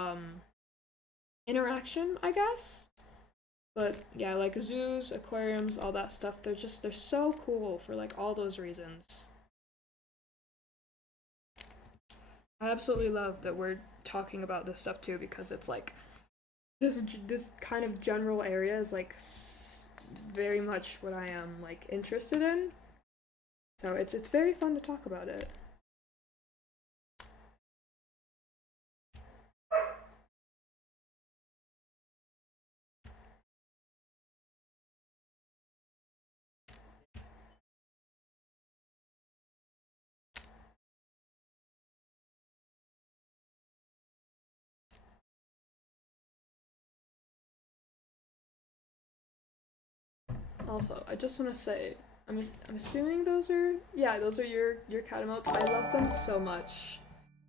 interaction, I guess. But yeah, like zoos, aquariums, all that stuff, they're so cool for like all those reasons. I absolutely love that we're talking about this stuff too because it's like this kind of general area is like very much what I am like interested in. So it's very fun to talk about it. Also, I just want to say, I'm assuming those are yeah those are your cat emotes. I love them so much.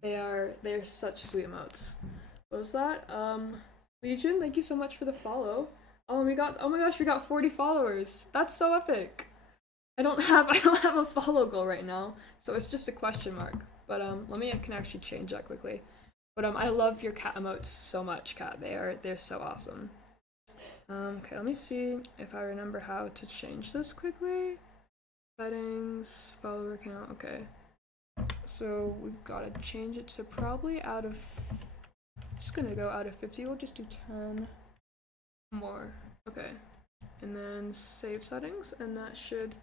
They are such sweet emotes. What was that? Legion, thank you so much for the follow. Oh my gosh, we got 40 followers. That's so epic. I don't have a follow goal right now, so it's just a question mark. But let me I can actually change that quickly. But I love your cat emotes so much, cat. They're so awesome. Okay, let me see if I remember how to change this quickly. Settings, follower count. Okay, so we've got to change it to probably out of. Just gonna go out of 50. We'll just do 10 more. Okay, and then save settings, and that should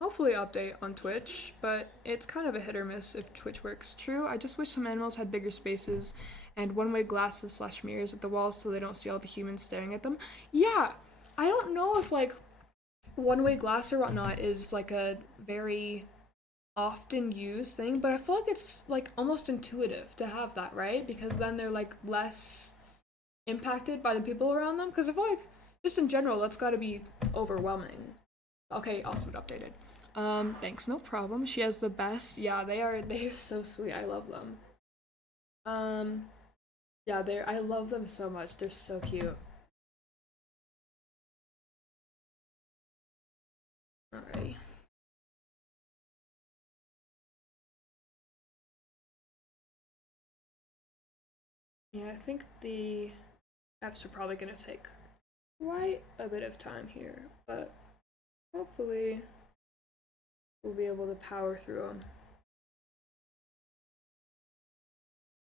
hopefully update on Twitch, but it's kind of a hit or miss if Twitch works. True, I just wish some animals had bigger spaces and one-way glasses slash mirrors at the walls so they don't see all the humans staring at them. Yeah, I don't know if like one-way glass or whatnot is like a very often used thing, but I feel like it's like almost intuitive to have that, right? Because then they're like less impacted by the people around them. Because I feel like just in general, that's got to be overwhelming. Okay, awesome, it updated. Thanks, no problem. She has the best. Yeah, they are so sweet. I love them. Um, yeah, I love them so much. They're so cute. Alrighty. Yeah, I think the apps are probably gonna take quite a bit of time here, but hopefully we'll be able to power through them.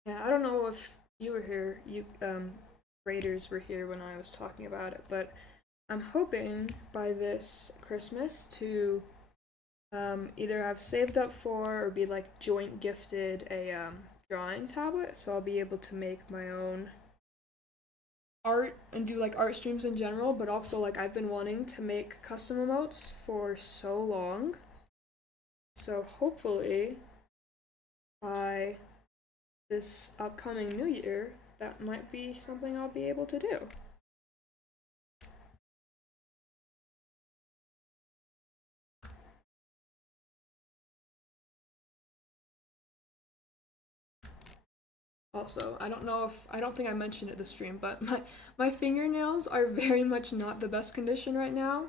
Yeah, I don't know if you were here, you Raiders were here when I was talking about it, but I'm hoping by this Christmas to either have saved up for or be like joint gifted a drawing tablet, so I'll be able to make my own art and do like art streams in general, but also like I've been wanting to make custom emotes for so long. So hopefully by this upcoming new year, that might be something I'll be able to do. Also, I don't think I mentioned it this stream, but my fingernails are very much not the best condition right now.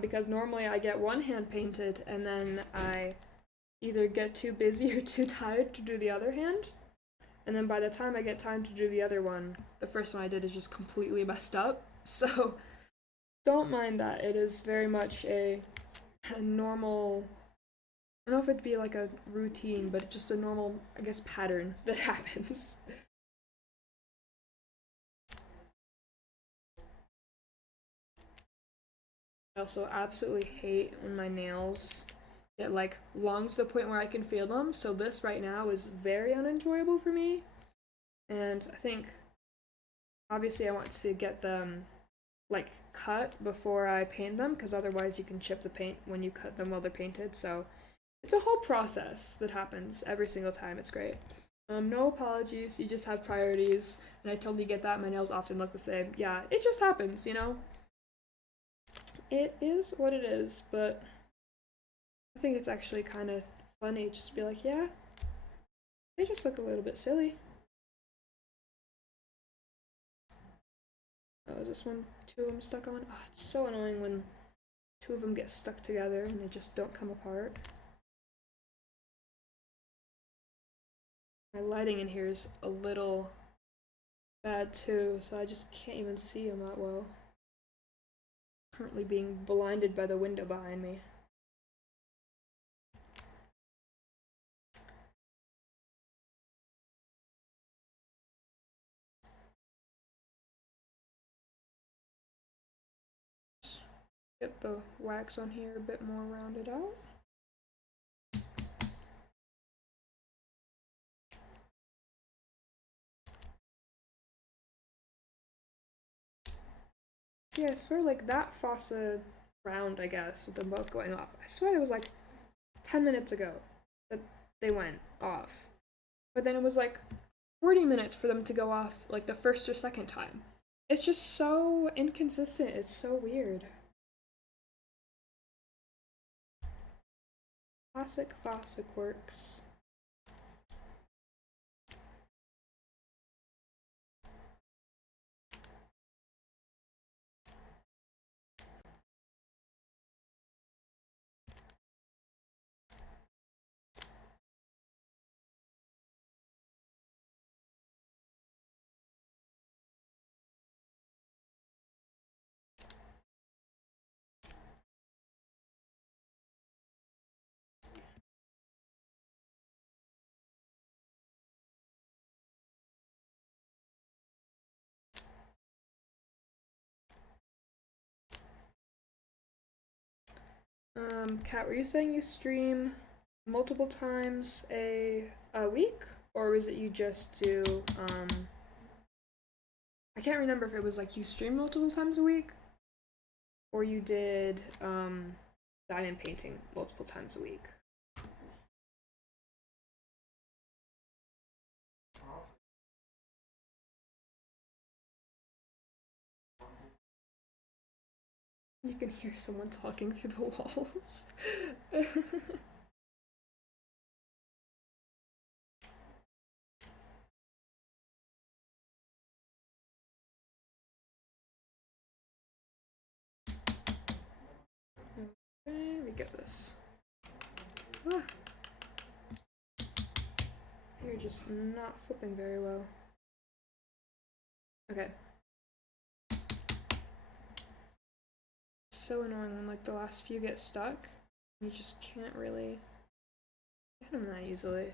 Because normally I get one hand painted and then I either get too busy or too tired to do the other hand. And then by the time I get time to do the other one, the first one I did is just completely messed up. So don't mind that. It is very much a normal. I don't know if it'd be like a routine, but just a normal, I guess, pattern that happens. I also absolutely hate when my nails get like long to the point where I can feel them. So this right now is very unenjoyable for me. And I think obviously I want to get them like cut before I paint them because otherwise you can chip the paint when you cut them while they're painted. So it's a whole process that happens every single time. It's great. No apologies. You just have priorities, and I totally get that. My nails often look the same. Yeah, it just happens, you know. It is what it is, but I think it's actually kind of funny just to be like, yeah, they just look a little bit silly. Oh, is this one, two of them stuck on? Oh, it's so annoying when two of them get stuck together and they just don't come apart. My lighting in here is a little bad too, so I just can't even see them that well. Currently being blinded by the window behind me. Get the wax on here a bit more rounded out. Yeah, I swear like that faucet round, I guess, with them both going off. I swear it was like 10 minutes ago that they went off. But then it was like 40 minutes for them to go off like the first or second time. It's just so inconsistent. It's so weird. Classic faucet quirks. Kat, were you saying you stream multiple times a week, or was it you just do I can't remember if it was like you stream multiple times a week, or you did diamond painting multiple times a week. You can hear someone talking through the walls. Okay, we get this. Ah. You're just not flipping very well. Okay. So annoying when like the last few get stuck. You just can't really get them that easily.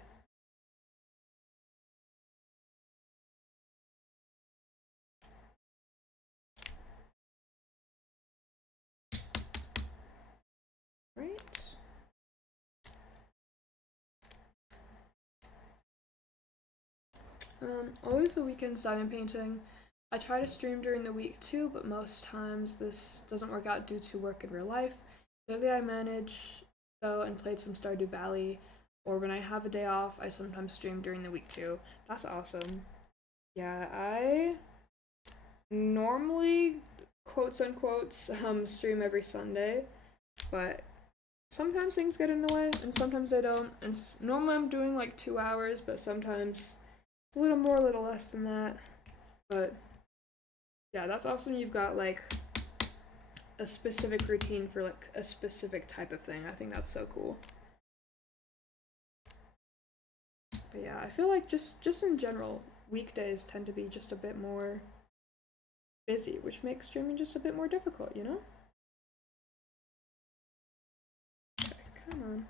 Right? Always the weekends diamond painting. I try to stream during the week too, but most times this doesn't work out due to work in real life. Lately I managed though and played some Stardew Valley, or when I have a day off, I sometimes stream during the week too. That's awesome. Yeah, I normally quotes unquote stream every Sunday, but sometimes things get in the way and sometimes they don't. And normally I'm doing like 2 hours, but sometimes it's a little more, a little less than that. But yeah, that's awesome. You've got like a specific routine for like a specific type of thing. I think that's so cool. But yeah, I feel like just in general, weekdays tend to be just a bit more busy, which makes streaming just a bit more difficult, you know? Okay, come on.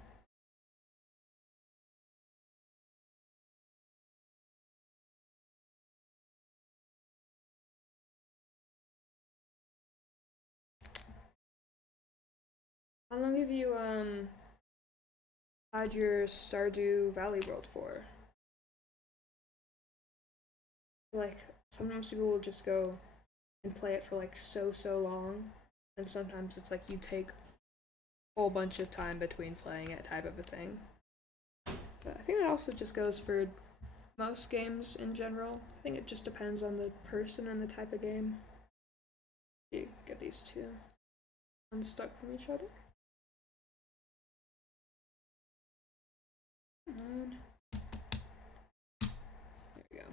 How long have you had your Stardew Valley world for? Like sometimes people will just go and play it for like so long, and sometimes it's like you take whole bunch of time between playing it type of a thing. But I think that also just goes for most games in general. I think it just depends on the person and the type of game. You get these two unstuck from each other. And there we go.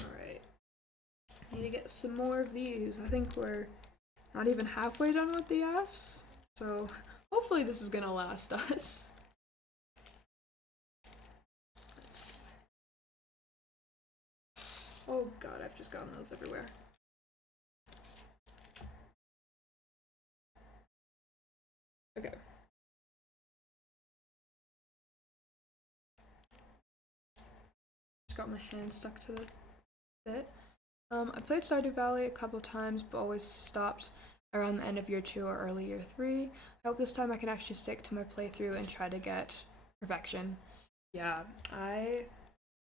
Alright. Need to get some more of these. I think we're not even halfway done with the Fs. So hopefully this is gonna last us. Oh god, I've just gotten those everywhere. Okay. Just got my hand stuck to the bit. I played Stardew Valley a couple times, but always stopped around the end of year 2 or early year 3. I hope this time I can actually stick to my playthrough and try to get perfection. Yeah, I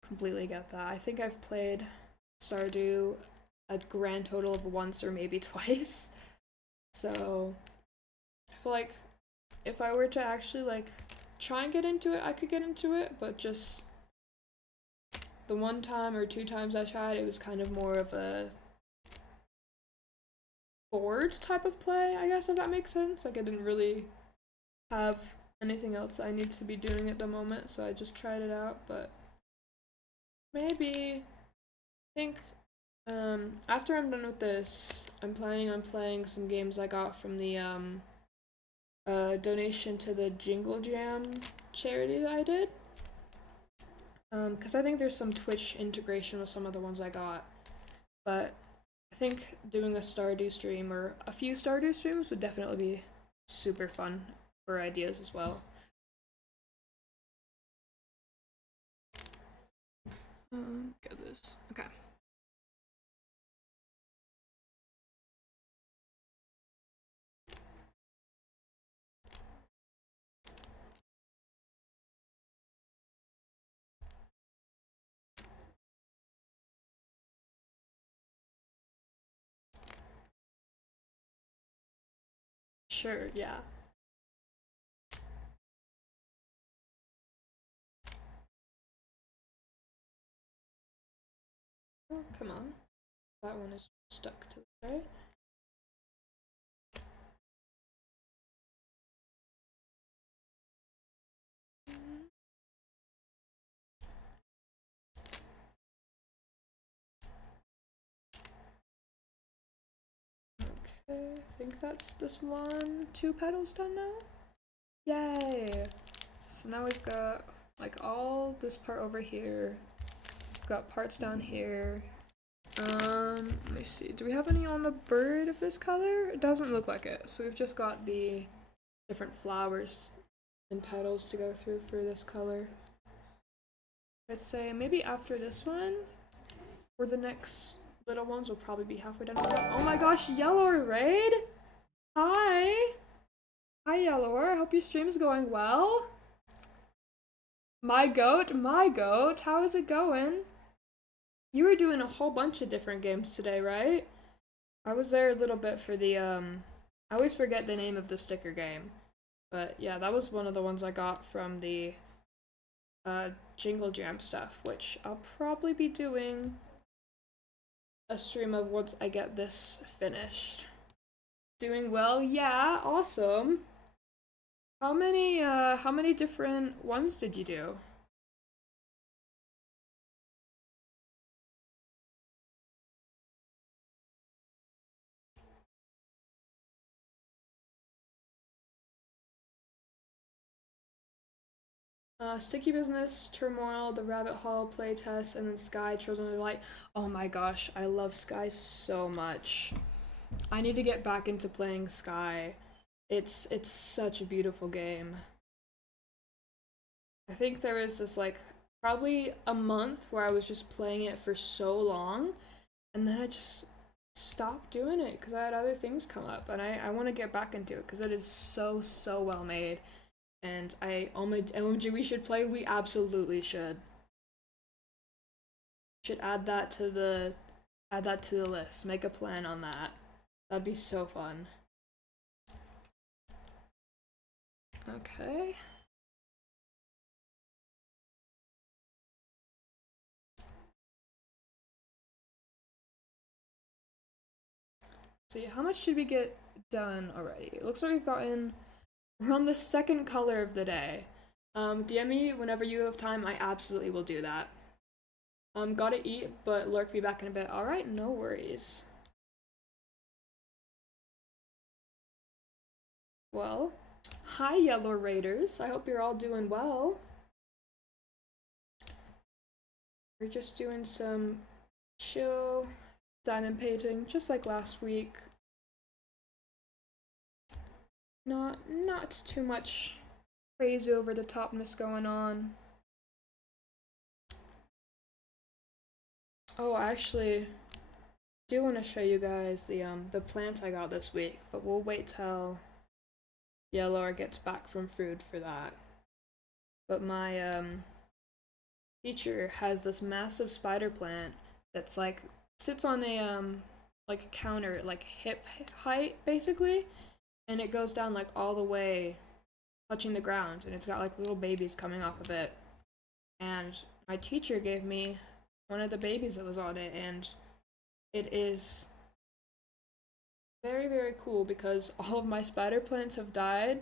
completely get that. I think I've played Stardew a grand total of once or maybe twice. So I feel like if I were to actually like try and get into it, I could get into it, but just the one time or two times I tried, it was kind of more of a bored type of play, I guess, if that makes sense. Like I didn't really have anything else I need to be doing at the moment, so I just tried it out. But maybe I think after I'm done with this, I'm planning on playing some games I got from the donation to the Jingle Jam charity that I did. Because I think there's some Twitch integration with some of the ones I got. But I think doing a Stardew stream or a few Stardew streams would definitely be super fun for ideas as well. Get this. Okay. Sure, yeah. Oh, come on. That one is stuck to the right. Okay, I think that's this one. 2 petals done now? Yay! So now we've got like all this part over here. We've got parts down here. Let me see. Do we have any on the bird of this color? It doesn't look like it. So we've just got the different flowers and petals to go through for this color. I'd say maybe after this one, or the next little ones will probably be halfway done. Oh my gosh, Yellower Raid! Hi! Hi, Yellower. I hope your stream is going well. My goat, how is it going? You were doing a whole bunch of different games today, right? I was there a little bit for the, I always forget the name of the sticker game. But yeah, that was one of the ones I got from the Jingle Jam stuff, which I'll probably be doing a stream of once I get this finished. Doing well? Yeah, awesome. How many different ones did you do? Sticky Business, Turmoil, The Rabbit Hole playtest, and then Sky, Children of the Light. Oh my gosh, I love Sky so much. I need to get back into playing Sky. It's such a beautiful game. I think there was this like probably a month where I was just playing it for so long, and then I just stopped doing it because I had other things come up, and I want to get back into it because it is so well made. And oh my OMG, we should play. We absolutely should. Should add that to the list. Make a plan on that. That'd be so fun. Okay. See, how much did we get done already? It looks like we're on the second color of the day. DM me whenever you have time. I absolutely will do that. Gotta eat, but Lurk be back in a bit. Alright, no worries. Well, hi, Yellow Raiders. I hope you're all doing well. We're just doing some chill diamond painting, just like last week. Not too much crazy over the topness going on. Oh, I actually do want to show you guys the plants I got this week, but we'll wait till Yellow gets back from food for that. But my teacher has this massive spider plant that's like sits on a like a counter, like hip height basically, and it goes down like all the way touching the ground, and it's got like little babies coming off of it. And my teacher gave me one of the babies that was on it, and it is very, very cool because all of my spider plants have died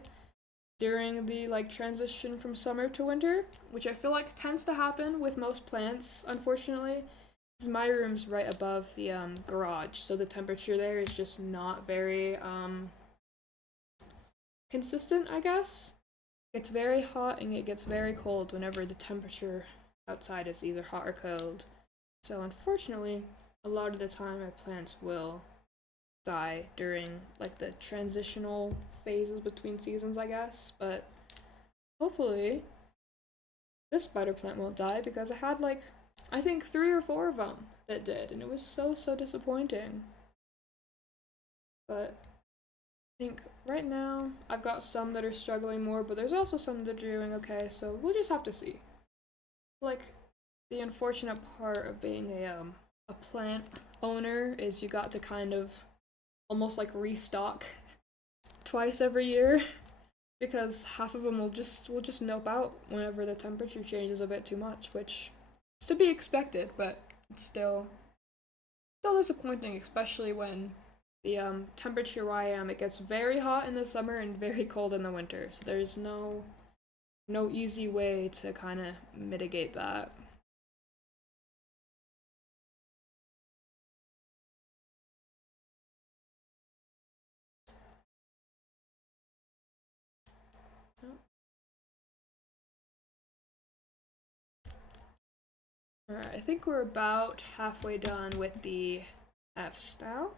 during the like transition from summer to winter, which I feel like tends to happen with most plants, unfortunately. Because my room's right above the garage, so the temperature there is just not very consistent, I guess. It gets very hot and it gets very cold whenever the temperature outside is either hot or cold. So unfortunately, a lot of the time my plants will die during like the transitional phases between seasons, I guess. But hopefully this spider plant won't die because I had like I think 3 or 4 of them that did, and it was so disappointing. But I think right now I've got some that are struggling more, but there's also some that are doing okay, so we'll just have to see. Like the unfortunate part of being a plant owner is you got to kind of almost like restock twice every year because half of them will just nope out whenever the temperature changes a bit too much, which is to be expected, but it's still disappointing, especially when the temperature where I am, it gets very hot in the summer and very cold in the winter. So there's no easy way to kind of mitigate that. Alright, I think we're about halfway done with the F's now.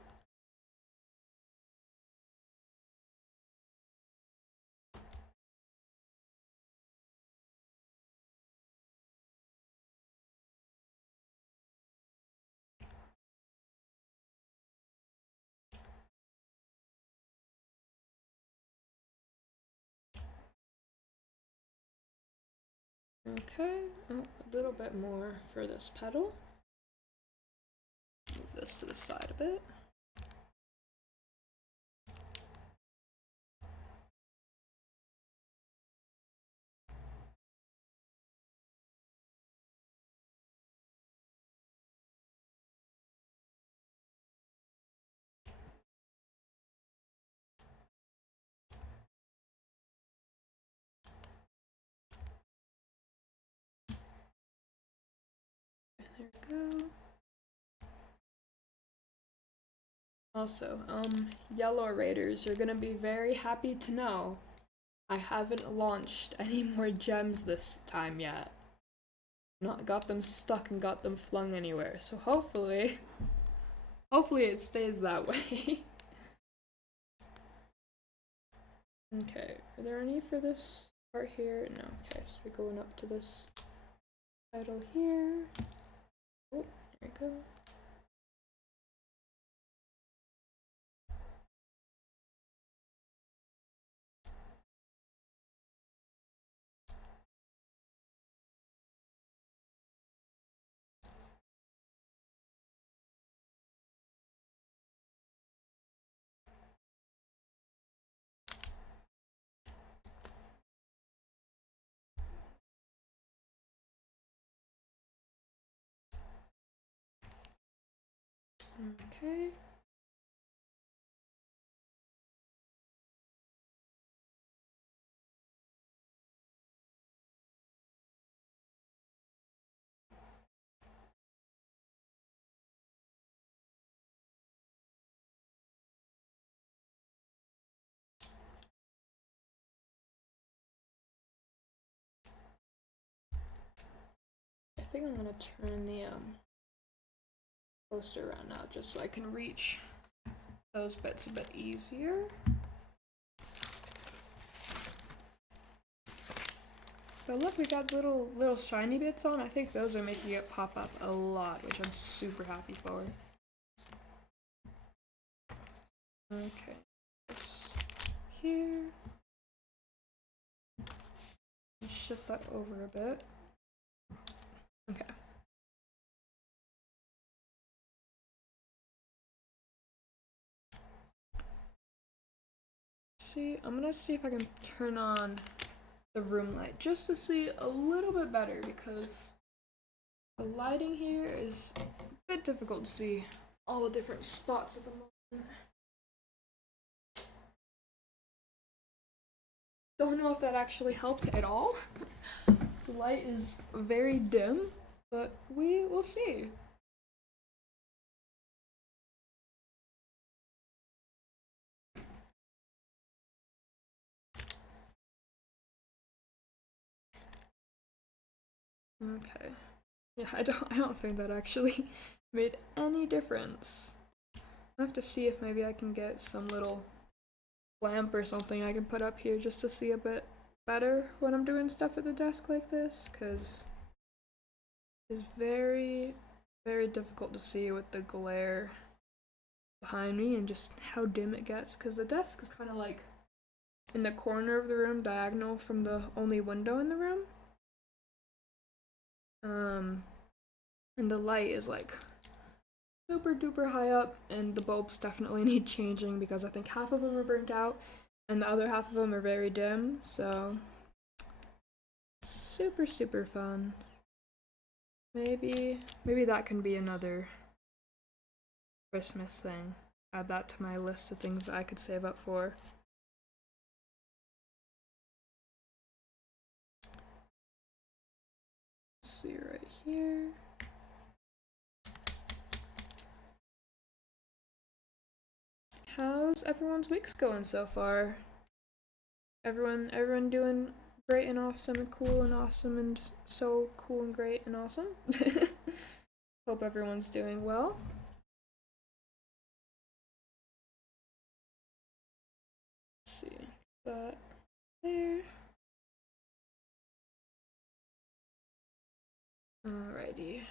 Okay, oh, a little bit more for this petal. Move this to the side a bit. There we go. Also, Yellow Raiders, you're gonna be very happy to know I haven't launched any more gems this time yet. Not got them stuck and got them flung anywhere. So hopefully it stays that way. Okay, are there any for this part here? No. Okay, so we're going up to this title here. Oh, there we go. Okay. I think I'm gonna turn the poster around now just so I can reach those bits a bit easier. But look, we got little shiny bits on. I think those are making it pop up a lot, which I'm super happy for. Okay, this here. Shift that over a bit. Okay. See, I'm gonna see if I can turn on the room light just to see a little bit better because the lighting here is a bit difficult to see all the different spots at the moment. Don't know if that actually helped at all. The light is very dim, but we will see. Okay. Yeah, I don't think that actually made any difference. I have to see if maybe I can get some little lamp or something I can put up here just to see a bit better when I'm doing stuff at the desk like this, because it's very, very difficult to see with the glare behind me and just how dim it gets, because the desk is kind of like in the corner of the room, diagonal from the only window in the room. And the light is like super duper high up, and the bulbs definitely need changing because I think half of them are burnt out and the other half of them are very dim, so super super fun. Maybe that can be another Christmas thing. Add that to my list of things that I could save up for. Let's see right here. How's everyone's weeks going so far? Everyone doing great and awesome and cool and awesome and so cool and great and awesome? Hope everyone's doing well. Let's see that there. Alrighty.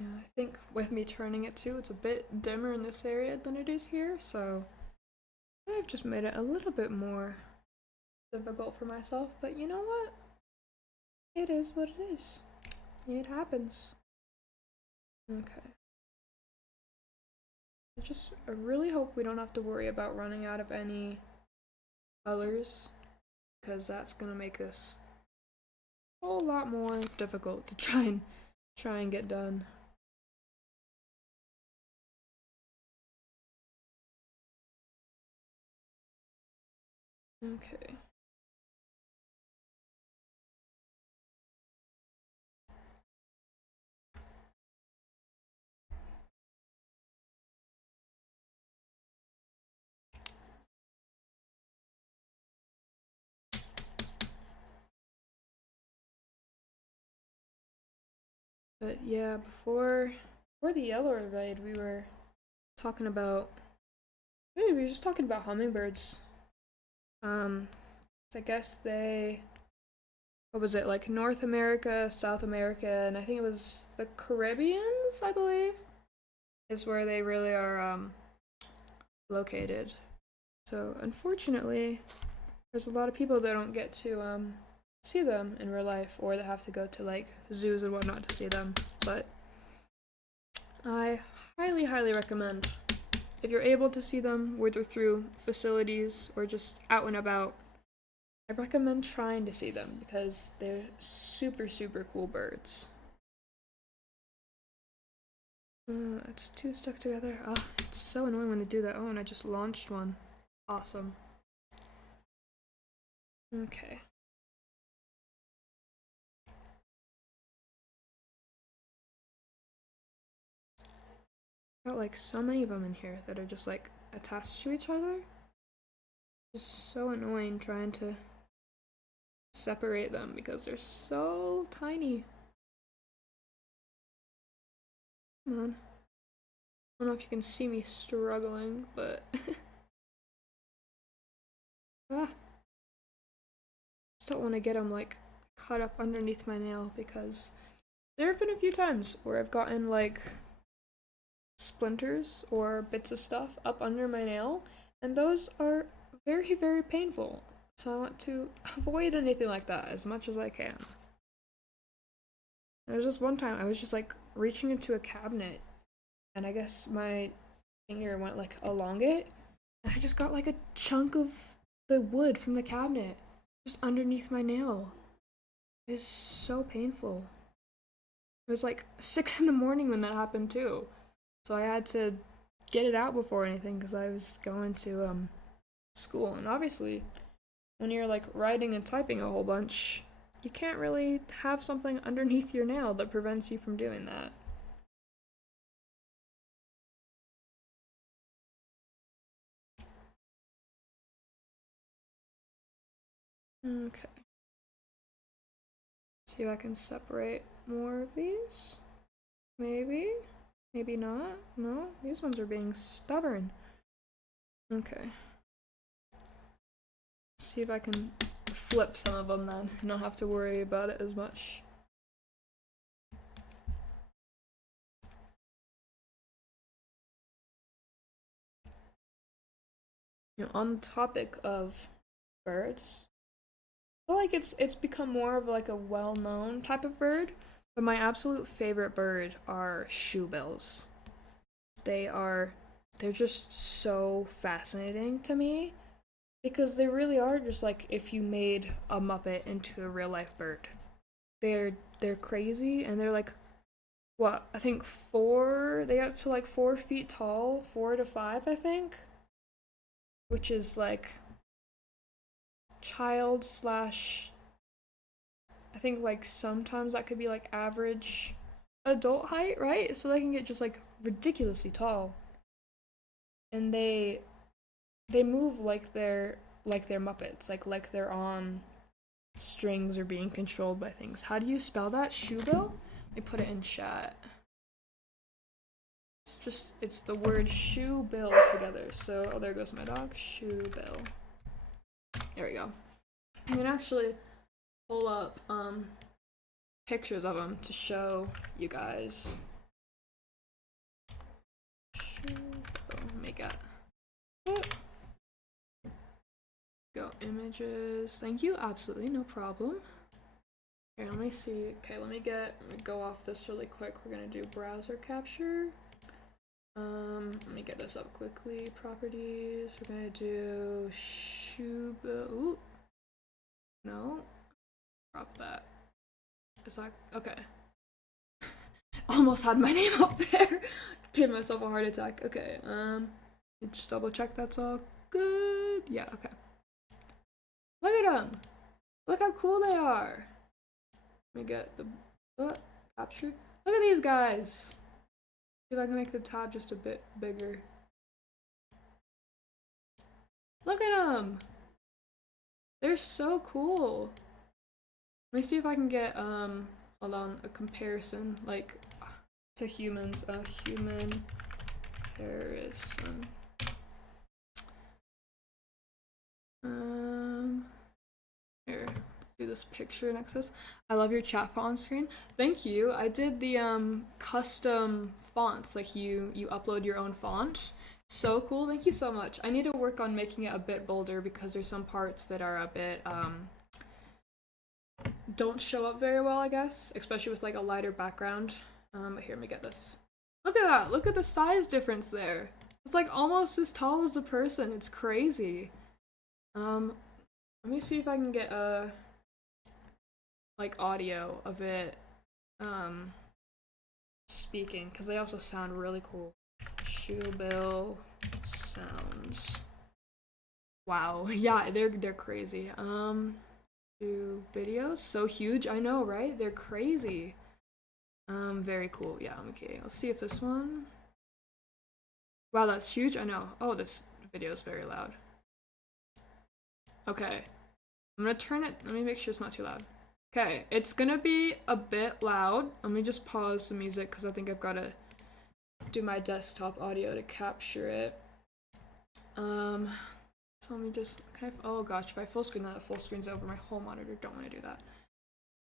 Yeah, I think with me turning it too, it's a bit dimmer in this area than it is here, so I've just made it a little bit more difficult for myself, but you know what? It is what it is. It happens. Okay. I really hope we don't have to worry about running out of any colors, because that's gonna make this a whole lot more difficult to try and get done. Okay. But yeah, before the yellow raid, we were talking about maybe we were just talking about hummingbirds. So I guess they what was it, like North America, South America, and I think it was the Caribbeans, I believe. is where they really are located. So unfortunately, there's a lot of people that don't get to see them in real life, or they have to go to like zoos and whatnot to see them. But I highly, highly recommend, if you're able to see them, whether through facilities or just out and about, I recommend trying to see them because they're super, super cool birds. It's two stuck together. Oh, it's so annoying when they do that. Oh, and I just launched one. Awesome. Okay. Got like so many of them in here that are just like attached to each other. Just so annoying trying to separate them because they're so tiny. Come on. I don't know if you can see me struggling, but ah. Just don't want to get them like cut up underneath my nail because there have been a few times where I've gotten like splinters or bits of stuff up under my nail, and those are very, very painful. So I want to avoid anything like that as much as I can. There was just one time I was just like reaching into a cabinet, and I guess my finger went like along it, and I just got like a chunk of the wood from the cabinet just underneath my nail. It was so painful. It was like 6 in the morning when that happened too. So I had to get it out before anything because I was going to school. And obviously, when you're like writing and typing a whole bunch, you can't really have something underneath your nail that prevents you from doing that. Okay. See if I can separate more of these. Maybe. Maybe not. No, these ones are being stubborn. Okay. See if I can flip some of them then. Not have to worry about it as much. You know, on the topic of birds, I feel like it's become more of like a well-known type of bird, but my absolute favorite bird are shoebills. They're just so fascinating to me because they really are just like if you made a Muppet into a real life bird. They're crazy, and they're like what, I think they get to like 4 feet tall, 4 to 5 I think, which is like child slash, I think like sometimes that could be like average adult height, right? So they can get just like ridiculously tall. And they move like they're Muppets, like they're on strings or being controlled by things. How do you spell that? Shoebill? Let me put it in chat. It's the word shoebill together. So, oh, there goes my dog. Shoebill. There we go. I can actually pull up pictures of them to show you guys. Let me get go images. Thank you. Absolutely no problem. Here, let me see. Okay, let me go off this really quick. We're gonna do browser capture. Let me get this up quickly. Properties. We're gonna do Shuba. Ooh. No. Drop that. Is that okay? Almost had my name up there. Gave myself a heart attack. Okay. Just double check that's all good. Yeah. Okay. Look at them. Look how cool they are. Let me get the capture. Look at these guys. See if I can make the tab just a bit bigger. Look at them. They're so cool. Let me see if I can get hold on, a comparison like to humans. A human comparison. Here, do this picture next to this. I love your chat font on screen. Thank you. I did the custom fonts, like you upload your own font. So cool. Thank you so much. I need to work on making it a bit bolder because there's some parts that are a bit don't show up very well, I guess, especially with like a lighter background. Here, let me get this. Look at that. Look at the size difference there. It's like almost as tall as a person. It's crazy. Let me see if I can get like audio of it speaking, because they also sound really cool. Shoebill sounds. Wow. Yeah, they're crazy. Do videos so huge. I know, right? They're crazy. Very cool. Yeah, okay. Let's see if this one. Wow, that's huge. I know. Oh, this video is very loud. Okay. I'm gonna turn it. Let me make sure it's not too loud. Okay, it's gonna be a bit loud. Let me just pause the music because I think I've got to do my desktop audio to capture it. So let me just. Oh gosh, if I full screen that, full screen's over my whole monitor. Don't want to do that.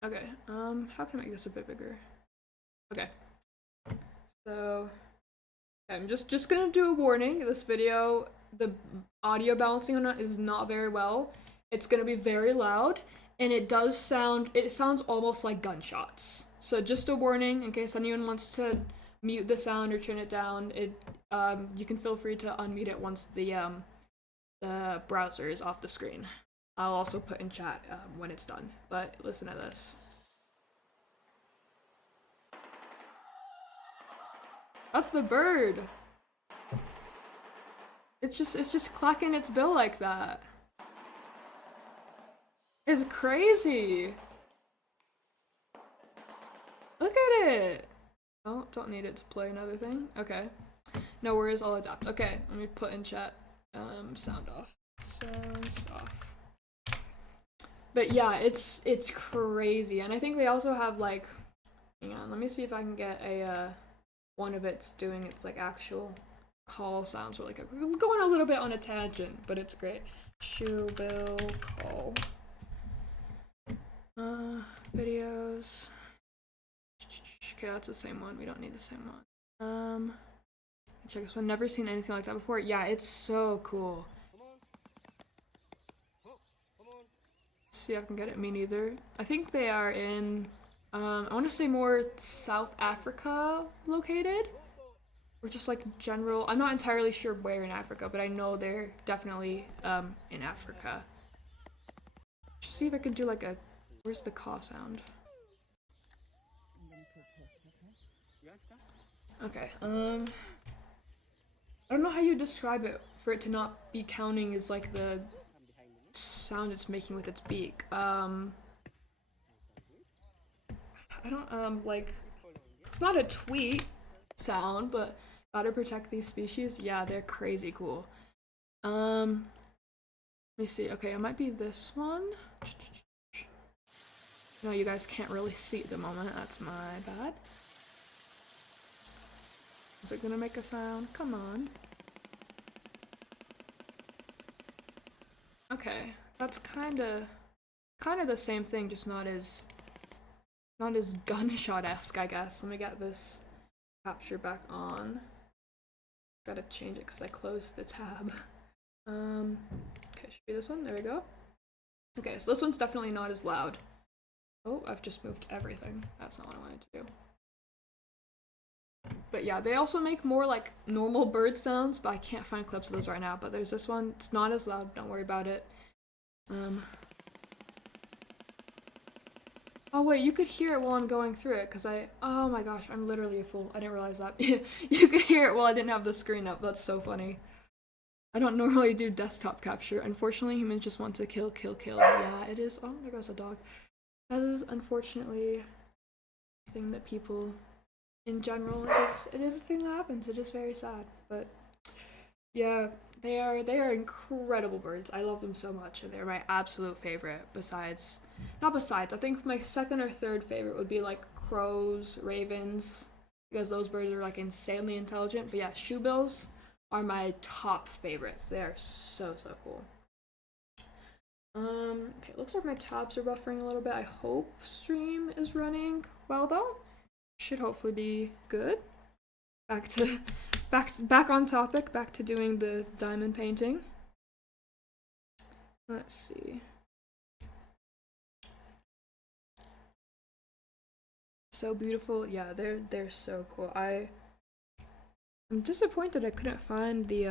Okay. How can I make this a bit bigger? Okay. So. I'm just gonna do a warning. This video, the audio balancing on it is not very well. It's gonna be very loud, and it sounds almost like gunshots. So just a warning in case anyone wants to mute the sound or turn it down. You can feel free to unmute it once the browser is off the screen. I'll also put in chat when it's done. But listen to this. That's the bird. It's just clacking its bill like that. It's crazy. Look at it. Oh, don't need it to play another thing. Okay. No worries, I'll adapt. Okay, let me put in chat. Sound off. Sounds off. But yeah, it's crazy. And I think they also have like, hang on, let me see if I can get a one of it's doing its like actual call sounds really good. We're going a little bit on a tangent, but it's great. Shoe bill call. Videos. Okay, that's the same one. We don't need the same one. Check this one. Never seen anything like that before. Yeah, it's so cool. Let's see if I can get it. Me neither. I think they are in I want to say more South Africa located, or just like general. I'm not entirely sure where in Africa, but I know they're definitely in Africa. Just see if I could do like a. Where's the caw sound? Okay. I don't know how you describe it for it to not be counting as like the sound it's making with its beak. I don't, like, it's not a tweet sound, but gotta protect these species. Yeah, they're crazy cool. Let me see. Okay, it might be this one. No, you guys can't really see at the moment. That's my bad. Is it gonna make a sound? Come on. Okay, that's kinda the same thing, just not as gunshot-esque, I guess. Let me get this capture back on. Gotta change it because I closed the tab. Okay, should be this one. There we go. Okay, so this one's definitely not as loud. Oh, I've just moved everything. That's not what I wanted to do. But yeah, they also make more like normal bird sounds, but I can't find clips of those right now. But there's this one. It's not as loud. Don't worry about it. Oh wait, you could hear it while I'm going through it, because oh my gosh, I'm literally a fool. I didn't realize that. You could hear it while I didn't have the screen up. That's so funny. I don't normally do desktop capture. Unfortunately, humans just want to kill, kill, kill. Yeah, it is. Oh, there goes a dog. That is unfortunately a thing that people, in general, it is a thing that happens. It is very sad, but yeah, they are incredible birds. I love them so much, and they're my absolute favorite. I think my second or third favorite would be like crows, ravens, because those birds are like insanely intelligent. But yeah, shoebills are my top favorites. They are so cool. Okay, looks like my tabs are buffering a little bit. I hope stream is running well though. Should hopefully be good. Back on topic, back to doing the diamond painting. Let's see. So beautiful. Yeah, they're so cool. I'm disappointed I couldn't find the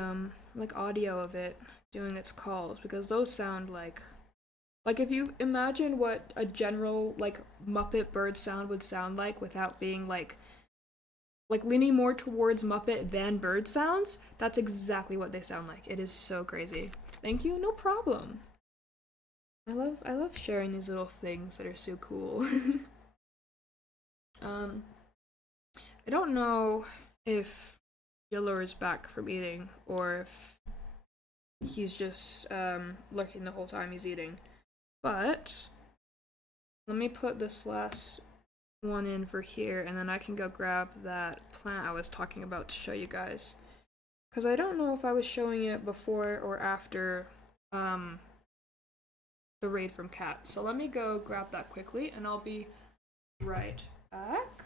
like audio of it doing its calls, because those sound like if you imagine what a general like Muppet bird sound would sound like without being like leaning more towards Muppet than bird sounds, that's exactly what they sound like. It is so crazy. Thank you, no problem. I love sharing these little things that are so cool. I don't know if Yellow is back from eating or if he's just lurking the whole time he's eating. But let me put this last one in for here, and then I can go grab that plant I was talking about to show you guys. Because I don't know if I was showing it before or after the raid from Cat. So let me go grab that quickly, and I'll be right back.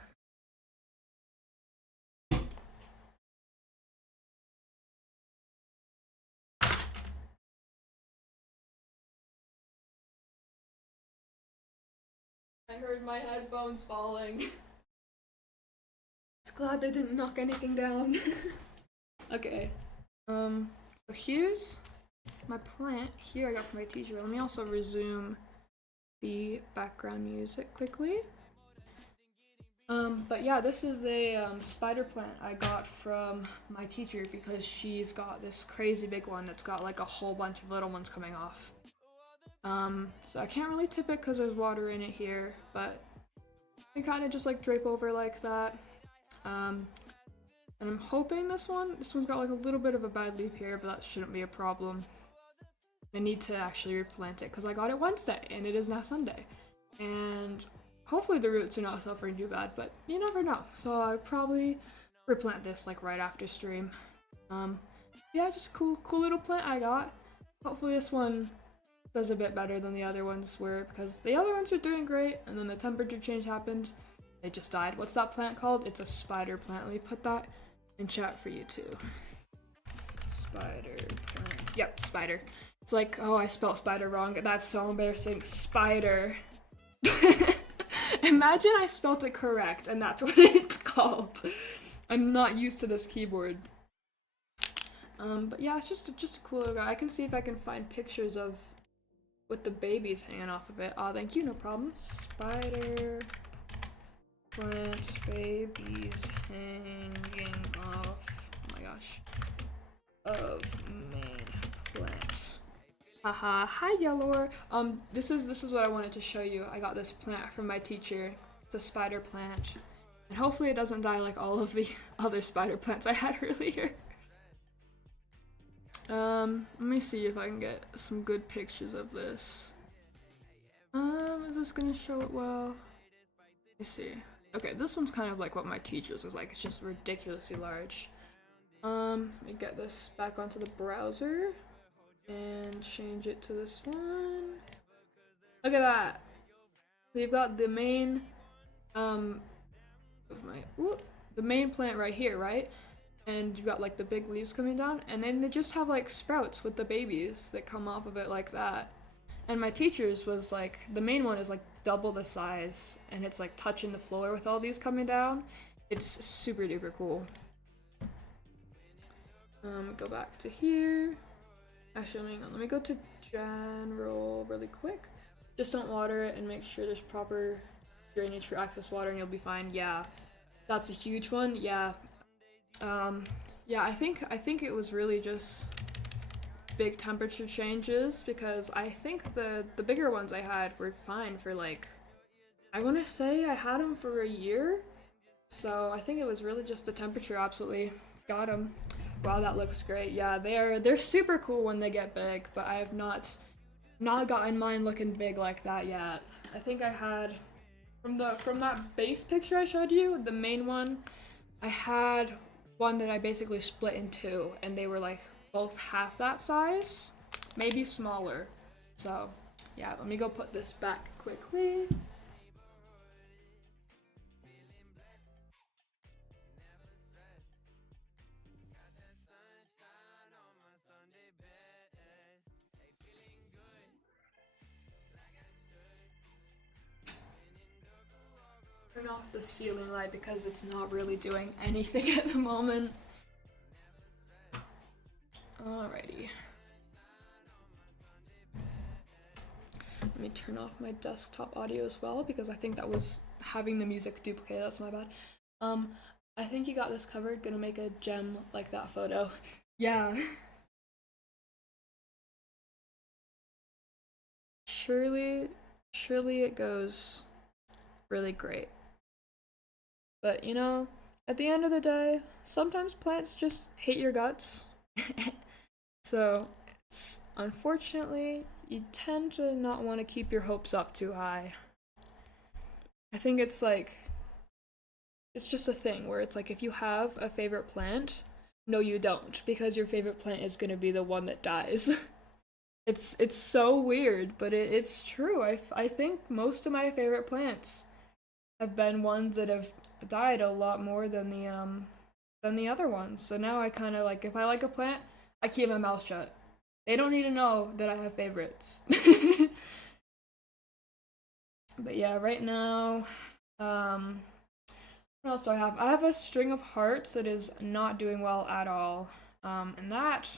I heard my headphones falling. It's glad I didn't knock anything down. Okay. So here's my plant. Here I got from my teacher. Let me also resume the background music quickly. But yeah, this is a spider plant I got from my teacher because she's got this crazy big one that's got like a whole bunch of little ones coming off. So I can't really tip it because there's water in it here, but I kind of just like drape over like that. And I'm hoping this one's got like a little bit of a bad leaf here, but that shouldn't be a problem. I need to actually replant it because I got it Wednesday and it is now Sunday. And hopefully the roots are not suffering too bad, but you never know. So I probably replant this like right after stream. Yeah, just cool little plant I got. Hopefully this one does a bit better than the other ones were, because the other ones were doing great and then the temperature change happened. It just died. What's that plant called? It's a spider plant. Let me put that in chat for you too. Spider plant. Yep, spider. It's like, oh, I spelled spider wrong. That's so embarrassing. Spider. Imagine I spelled it correct and that's what it's called. I'm not used to this keyboard. But yeah, it's just a cool little guy. I can see if I can find pictures of with the babies hanging off of it. Oh, thank you, no problem. Spider plant babies hanging off. Oh my gosh. Of main plant. Haha. Hi, Yellow. This is what I wanted to show you. I got this plant from my teacher. It's a spider plant, and hopefully it doesn't die like all of the other spider plants I had earlier. Let me see if I can get some good pictures of this. Is this gonna show it well? Let me see. Okay, this one's kind of like what my teacher's was like. It's just ridiculously large. Let me get this back onto the browser and change it to this one. Look at that. So you've got the main, the main plant right here, right? And you've got like the big leaves coming down, and then they just have like sprouts with the babies that come off of it like that. And my teacher's was like, the main one is like double the size, and it's like touching the floor with all these coming down. It's super duper cool. Go back to here. Actually, hang on, let me go to general really quick. Just don't water it and make sure there's proper drainage for excess water and you'll be fine. Yeah, that's a huge one. Yeah. Yeah, I think it was really just big temperature changes, because I think the bigger ones I had were fine for like, I want to say I had them for a year. So I think it was really just the temperature absolutely got them. Wow, that looks great. Yeah, they're super cool when they get big, but I have not gotten mine looking big like that yet. I think I had from that base picture I showed you, the main one, I had one that I basically split in two, and they were like both half that size, maybe smaller. So Yeah, let me go put this back quickly. Turn off the ceiling light because it's not really doing anything at the moment. Alrighty. Let me turn off my desktop audio as well because I think that was having the music duplicated. That's my bad. I think you got this covered. Gonna make a gem like that photo. Yeah. Surely it goes really great. But you know, at the end of the day, sometimes plants just hate your guts. So, it's unfortunately, you tend to not want to keep your hopes up too high. I think it's like it's just a thing where it's like if you have a favorite plant, no you don't because your favorite plant is going to be the one that dies. It's so weird, but it's true. I think most of my favorite plants have been ones that have died a lot more than the other ones. So now I kind of like if I like a plant, I keep my mouth shut. They don't need to know that I have favorites. But yeah, right now, what else do I have? I have a string of hearts that is not doing well at all. And that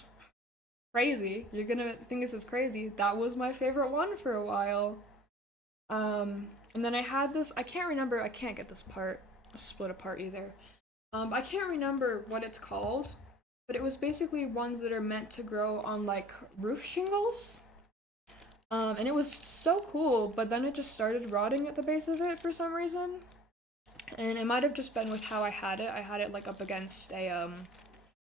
crazy. You're gonna think this is crazy. That was my favorite one for a while. And then I had this. I can't remember. I can't get this part split apart either. I can't remember what it's called, but it was basically ones that are meant to grow on like roof shingles. And it was so cool, but then it just started rotting at the base of it for some reason. And it might have just been with how I had it. I had it like up against a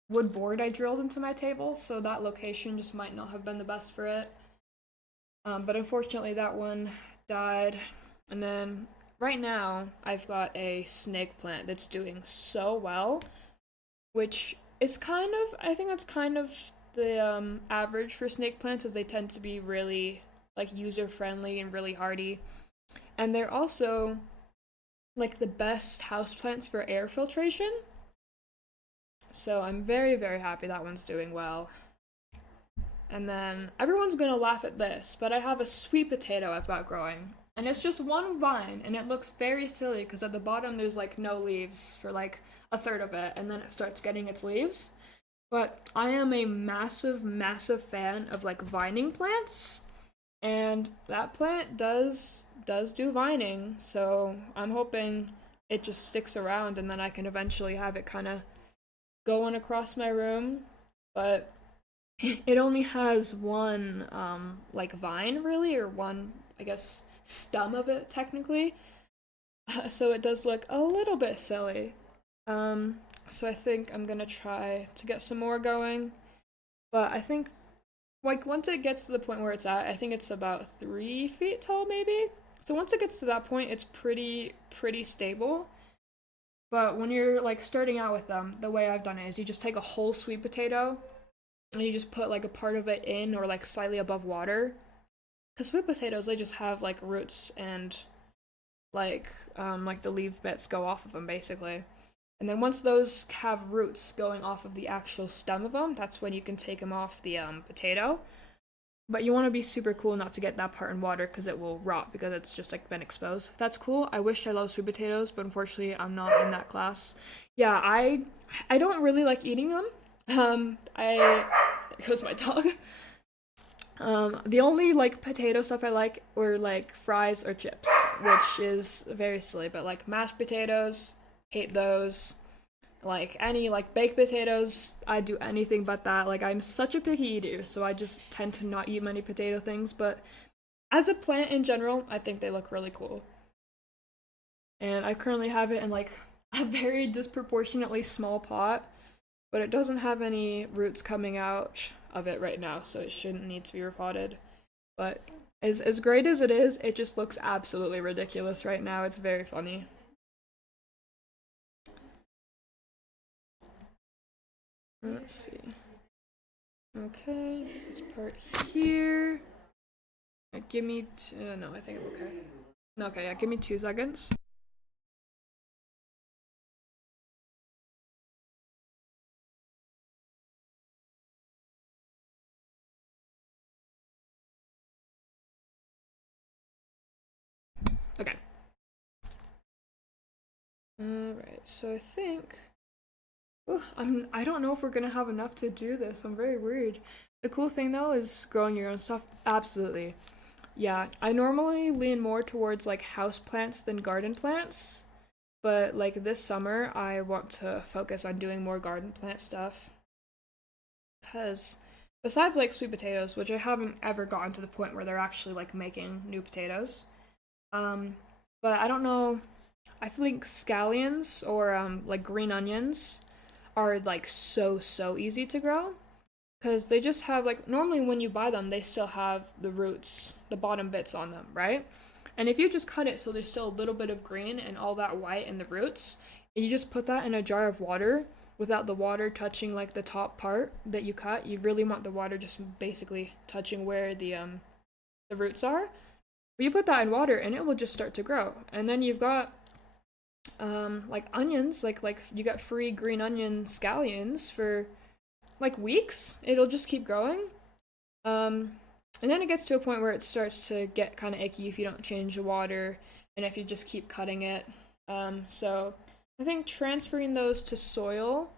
wood board I drilled into my table, so that location just might not have been the best for it. But unfortunately, that one died. And then right now, I've got a snake plant that's doing so well, which is kind of, I think that's kind of the average for snake plants, as they tend to be really like user friendly and really hardy. And they're also like the best houseplants for air filtration. So I'm very, very happy that one's doing well. And then everyone's gonna laugh at this, but I have a sweet potato I've got growing. And it's just one vine, and it looks very silly because at the bottom there's like no leaves for like a third of it, and then it starts getting its leaves. But I am a massive, massive fan of like vining plants, and that plant does do vining, so I'm hoping it just sticks around and then I can eventually have it kind of going across my room. But it only has one like vine really, or one I guess stem of it technically. So it does look a little bit silly. So I think I'm gonna try to get some more going. But I think like once it gets to the point where it's at, I think it's about 3 feet tall maybe. So once it gets to that point, it's pretty stable. But when you're like starting out with them, the way I've done it is you just take a whole sweet potato and you just put like a part of it in or like slightly above water. Because sweet potatoes, they just have like roots and like the leaf bits go off of them basically. And then once those have roots going off of the actual stem of them, that's when you can take them off the potato. But you want to be super cool not to get that part in water because it will rot because it's just like been exposed. That's cool. I wish I loved sweet potatoes, but unfortunately I'm not in that class. Yeah, I don't really like eating them. I It was my dog. The only like potato stuff I like were like fries or chips, which is very silly, but like mashed potatoes, hate those. Like any like baked potatoes, I do anything but that. Like I'm such a picky eater, so I just tend to not eat many potato things, but as a plant in general, I think they look really cool. And I currently have it in like a very disproportionately small pot, but it doesn't have any roots coming out of it right now, so it shouldn't need to be repotted. But as great as it is, it just looks absolutely ridiculous right now. It's very funny. Let's see. Okay, this part here. Give me no, I think I'm okay. Okay, yeah, give me 2 seconds. Okay. Alright, so I think I don't know if we're gonna have enough to do this. I'm very worried. The cool thing though is growing your own stuff. Absolutely. Yeah, I normally lean more towards like house plants than garden plants, but like this summer I want to focus on doing more garden plant stuff. Cause besides like sweet potatoes, which I haven't ever gotten to the point where they're actually like making new potatoes. Um, but I don't know. I think scallions or like green onions are like so easy to grow because they just have like normally when you buy them they still have the roots, the bottom bits on them, right? And if you just cut it so there's still a little bit of green and all that white in the roots, and you just put that in a jar of water without the water touching like the top part that you cut, you really want the water just basically touching where the roots are. But you put that in water and it will just start to grow. And then you've got like onions, like you got free green onion scallions for like weeks. It'll just keep growing. Um, and then it gets to a point where it starts to get kind of icky if you don't change the water and if you just keep cutting it. So I think transferring those to soil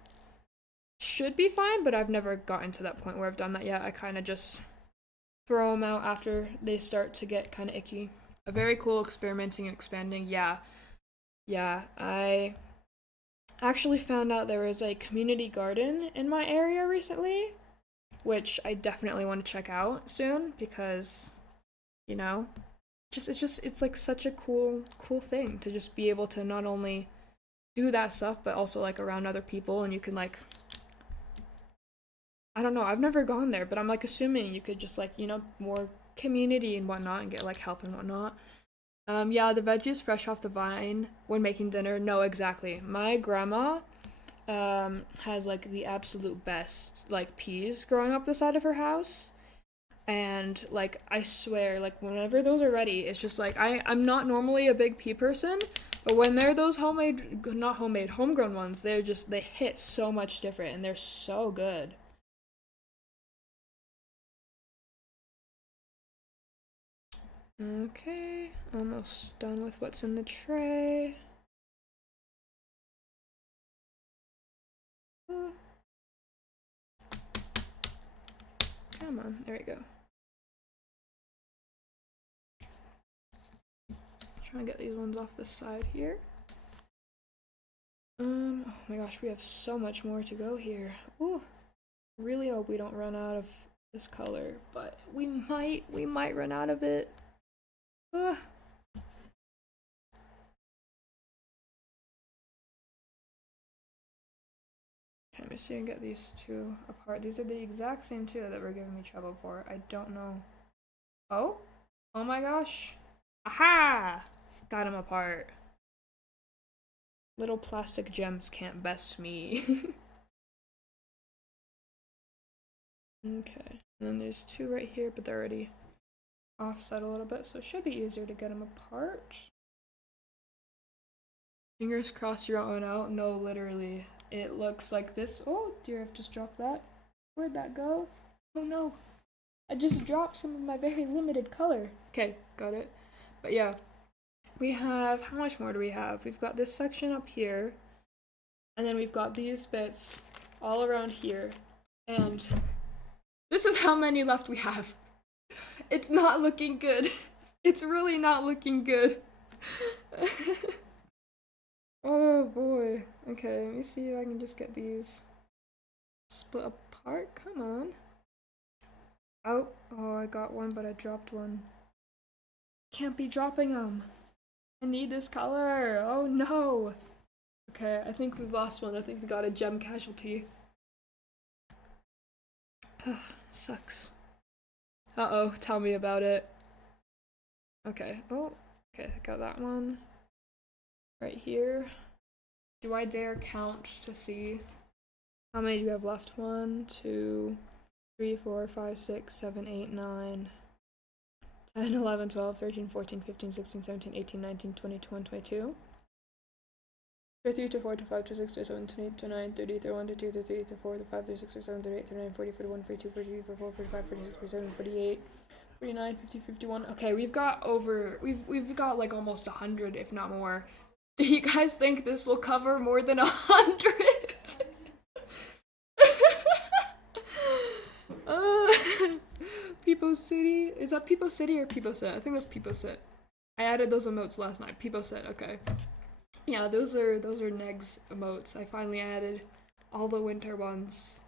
should be fine, but I've never gotten to that point where I've done that yet. I kind of just throw them out after they start to get kind of icky. A very cool experimenting and expanding. Yeah, yeah. I actually found out there was a community garden in my area recently, which I definitely want to check out soon because, you know, it's like such a cool thing to just be able to not only do that stuff but also like around other people and you can like I don't know, I've never gone there, but I'm like assuming you could just like, more community and whatnot and get like help and whatnot. Yeah, the veggies fresh off the vine when making dinner. No, exactly. My grandma has like the absolute best like peas growing up the side of her house. And like I swear, like whenever those are ready, it's just like I'm not normally a big pea person, but when they're those homemade not homemade, homegrown ones, they hit so much different and they're so good. Okay, almost done with what's in the tray. Uh, Come on, there we go. Try and get these ones off the side here. Oh my gosh, we have so much more to go here. Ooh, really hope we don't run out of this color, but we might run out of it. Uh. Okay, let me see and get these two apart. These are the exact same two that were giving me trouble for. I don't know. Oh? Oh my gosh. Aha! Got them apart. Little plastic gems can't best me. Okay. And then there's two right here, but they're already offset a little bit, so it should be easier to get them apart. Fingers crossed you're on out. No, literally. It looks like this. Oh, dear, I've just dropped that. Where'd that go? Oh no. I just dropped some of my very limited color. Okay, got it. But yeah, we have, how much more do we have? We've got this section up here, and then we've got these bits all around here. And this is how many left we have. It's not looking good. It's really not looking good. Oh boy. Okay, let me see if I can just get these split apart. Come on. Oh, I got one, but I dropped one. Can't be dropping them. I need this color. Oh no. Okay, I think we've lost one. I think we got a gem casualty. Sucks. Uh-oh, tell me about it. Okay, oh, okay, got that one. Right here. Do I dare count to see how many do you have left? 1, 2, 3, 4, 5, 6, 7, 8, 9, 10, 11, 12, 13, 14, 15, 16, 17, 18, 19, 20, 21, 22. 23, 24, 25, 26, 27, 28, 29, 30, 31, 32, 33, 34, 35, 36, 37, 38, 39, 40, 41, 42, 43, 44, 45, 46, 47, 48, 49, 50, 51. Okay, we've got like almost 100, if not more. Do you guys think this will cover more than 100? Peepo City. Is that Peepo City or Peepo Sit? I think that's Peepo Sit. I added those emotes last night. Peepo Sit, okay. Yeah, those are Negs emotes. I finally added all the winter ones.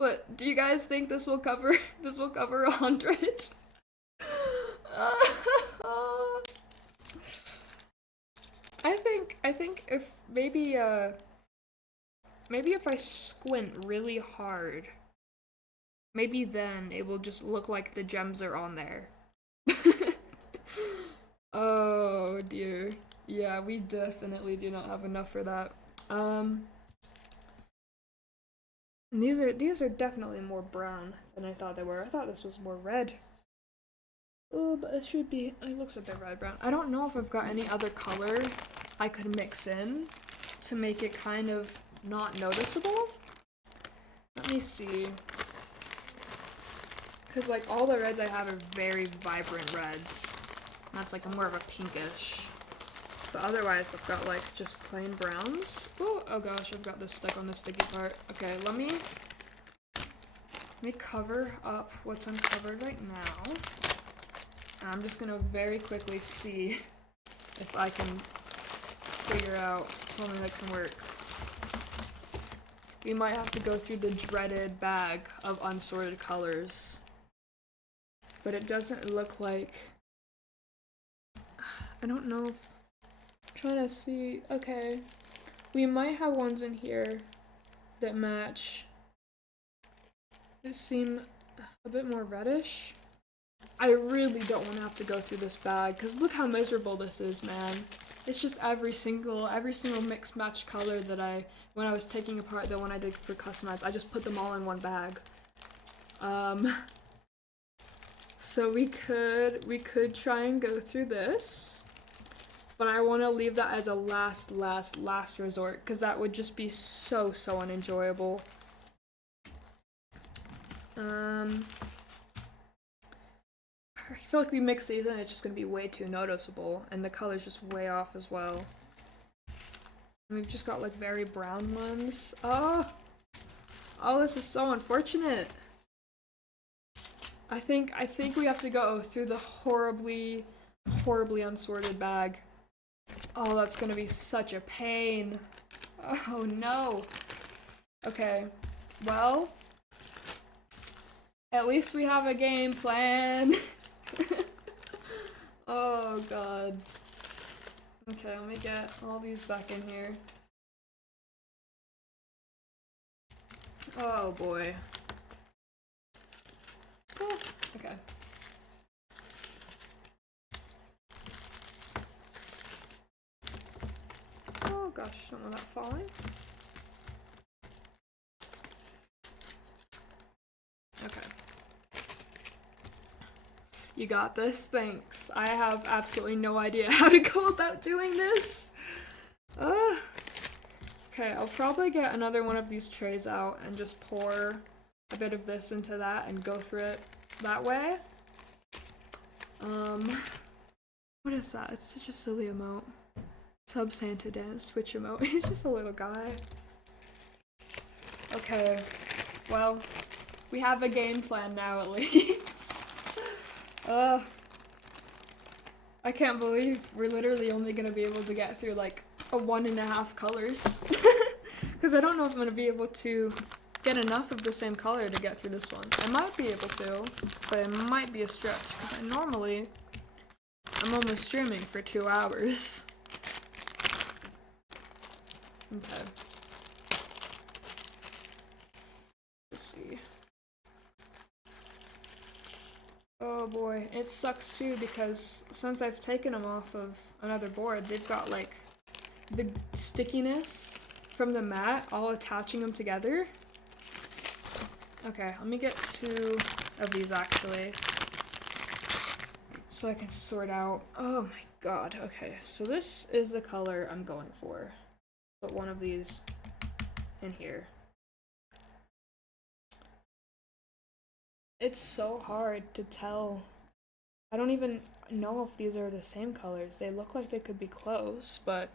But do you guys think this will cover 100? I think if maybe if I squint really hard, maybe then it will just look like the gems are on there. Oh dear. Yeah, we definitely do not have enough for that. And these are definitely more brown than I thought they were. I thought this was more red. Oh, but it should be. It looks a bit red brown. I don't know if I've got any other color I could mix in to make it kind of not noticeable. Let me see. Because like all the reds I have are very vibrant reds. That's like more of a pinkish. But otherwise I've got like just plain browns. Oh gosh, I've got this stuck on the sticky part. Okay, let me cover up what's uncovered right now. And I'm just gonna very quickly see if I can figure out something that can work. We might have to go through the dreaded bag of unsorted colors. But it doesn't look like... I don't know. I'm trying to see... Okay. We might have ones in here that match. That seem a bit more reddish. I really don't want to have to go through this bag, because look how miserable this is, man. It's just every single mixed match color that when I was taking apart the one I did for customized, I just put them all in one bag. So we could try and go through this, but I want to leave that as a last resort, because that would just be so unenjoyable. I feel like we mix these and it's just gonna be way too noticeable, and the color's just way off as well. And we've just got like very brown ones. Oh, this is so unfortunate. I think we have to go through the horribly unsorted bag. Oh, that's gonna be such a pain. Oh no. Okay, well, at least we have a game plan. Oh god. Okay, let me get all these back in here. Oh boy. Oh, okay. Oh gosh, don't want that falling. Okay. You got this? Thanks. I have absolutely no idea how to go about doing this. Okay, I'll probably get another one of these trays out and just pour a bit of this into that and go through it that way. What is that? It's such a silly emote. Sub Santa Dance Switch emote. He's just a little guy. Okay, well, we have a game plan now at least. I can't believe we're literally only gonna be able to get through like a 1.5 colors. Because I don't know if I'm gonna be able to get enough of the same color to get through this one. I might be able to, but it might be a stretch, because I'm only streaming for 2 hours. Okay. Let's see. Oh boy, it sucks too, because since I've taken them off of another board, they've got like the stickiness from the mat all attaching them together. Okay, let me get 2 of these actually. so I can sort out. Oh my god, okay. So this is the color I'm going for. Put one of these in here. It's so hard to tell. I don't even know if these are the same colors. They look like they could be close, but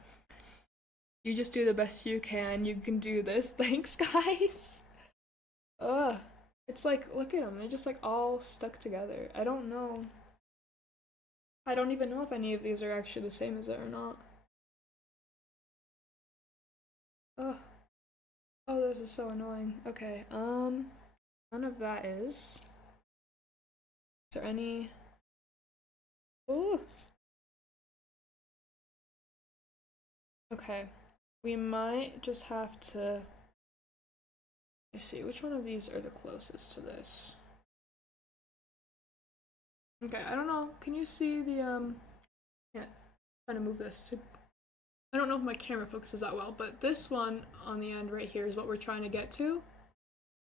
you just do the best you can. You can do this. Thanks, guys. Ugh. It's like, look at them. They're just like all stuck together. I don't know. I don't even know if any of these are actually the same as it or not. Ugh. Oh, this is so annoying. Okay, none of that is. Is there any? Ooh. Okay. We might just have to. Let's see, which one of these are the closest to this? Okay, I don't know. Can you see the, yeah, trying to move this to. I don't know if my camera focuses that well, but this one on the end right here is what we're trying to get to.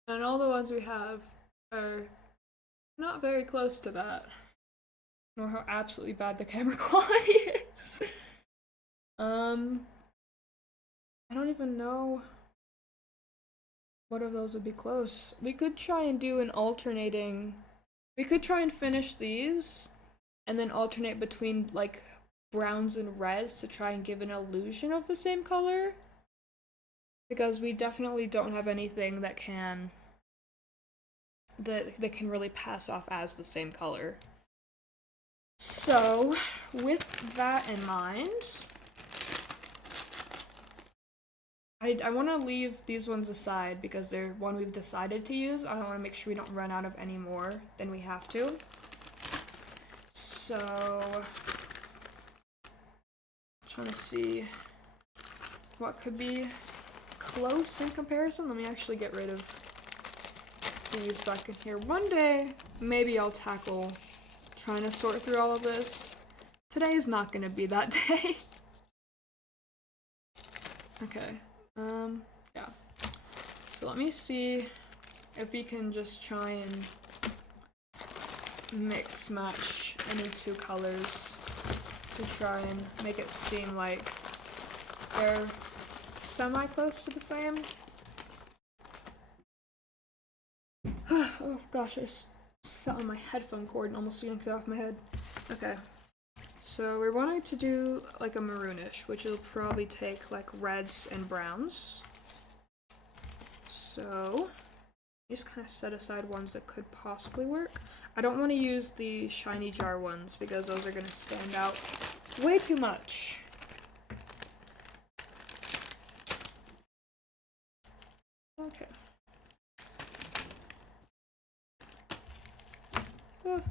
And all the ones we have are not very close to that. Nor how absolutely bad the camera quality is. I don't even know what of those would be close. We could try and do an alternating. We could try and finish these and then alternate between like browns and reds to try and give an illusion of the same color. Because we definitely don't have anything that can really pass off as the same color. So, with that in mind, I want to leave these ones aside because they're one we've decided to use. I want to make sure we don't run out of any more than we have to. So, trying to see what could be close in comparison. Let me actually get rid of these back in here. One day, maybe I'll tackle trying to sort through all of this. Today is not going to be that day. Okay. Yeah. So let me see if we can just try and mix match any two colors to try and make it seem like they're semi-close to the same. Oh gosh, I just sat on my headphone cord and almost yanked it off my head. Okay. So we're wanting to do like a maroonish, which will probably take like reds and browns. So just kind of set aside ones that could possibly work. I don't want to use the shiny jar ones because those are going to stand out way too much. Okay. Oh.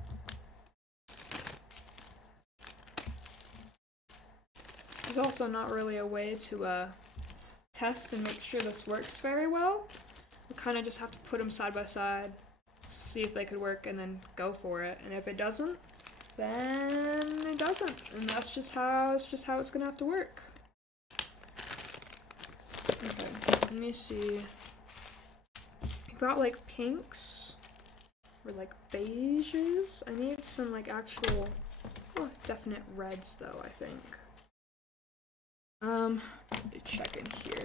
There's also not really a way to test and make sure this works very well. We kind of just have to put them side by side, see if they could work, and then go for it. And if it doesn't, then it doesn't, and that's just how it's gonna have to work. Okay, let me see. We've got like pinks or like beiges. I need some like actual, definite reds though. I think. Let me check in here.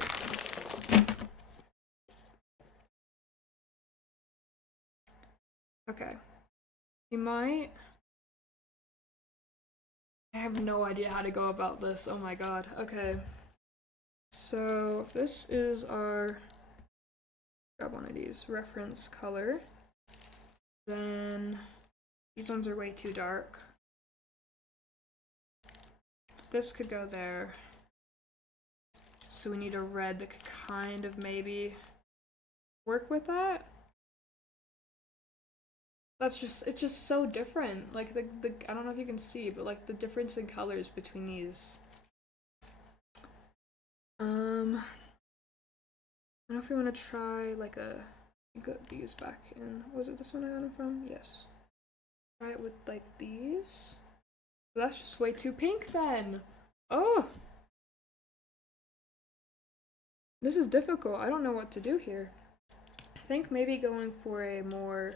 Okay. We might. I have no idea how to go about this. Oh my god. Okay. So if this is our, grab one of these, reference color, then these ones are way too dark. This could go there. So we need a red that could kind of maybe work with that. It's just so different. Like the I don't know if you can see, but like the difference in colors between these. I don't know if we want to try like got these back in. Was it this one I got them from? Yes. Try it with like these. But that's just way too pink then. Oh! This is difficult. I don't know what to do here. I think maybe going for a more,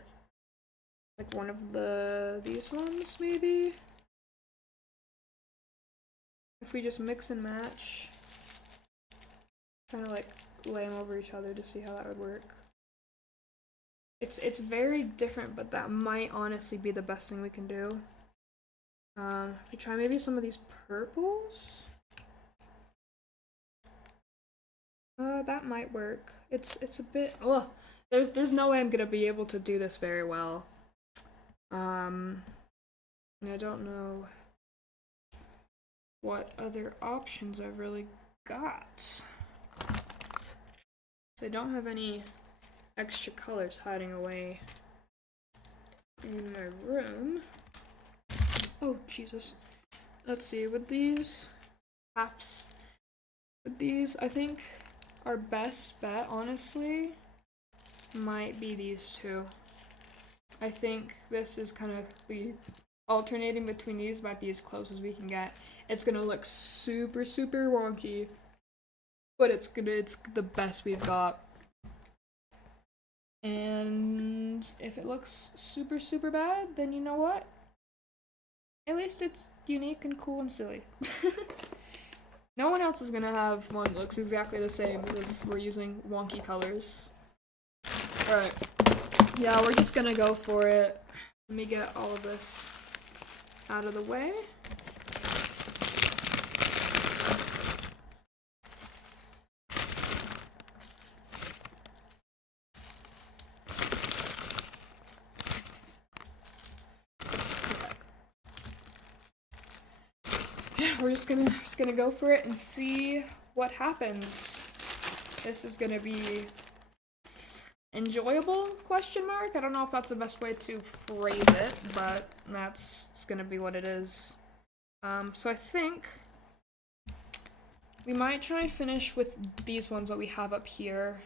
like one of these ones maybe? we just mix and match, kind of like lay them over each other to see how that would work. It's very different, but that might honestly be the best thing we can do. We try maybe some of these purples. That might work. It's a bit. Oh, there's no way I'm gonna be able to do this very well. And I don't know what other options I've really got. So I don't have any extra colors hiding away in my room. Oh, Jesus. Let's see, with these apps, with these, I think our best bet, honestly, might be these two. I think this is kind of the alternating between these might be as close as we can get. It's gonna look super, super wonky, but it's the best we've got. And if it looks super, super bad, then you know what? At least it's unique and cool and silly. No one else is gonna have one that looks exactly the same because we're using wonky colors. Alright. Yeah, we're just gonna go for it. Let me get all of this out of the way. We're just gonna go for it and see what happens. This is gonna be enjoyable, question mark? I don't know if that's the best way to phrase it, but it's gonna be what it is. So I think we might try and finish with these ones that we have up here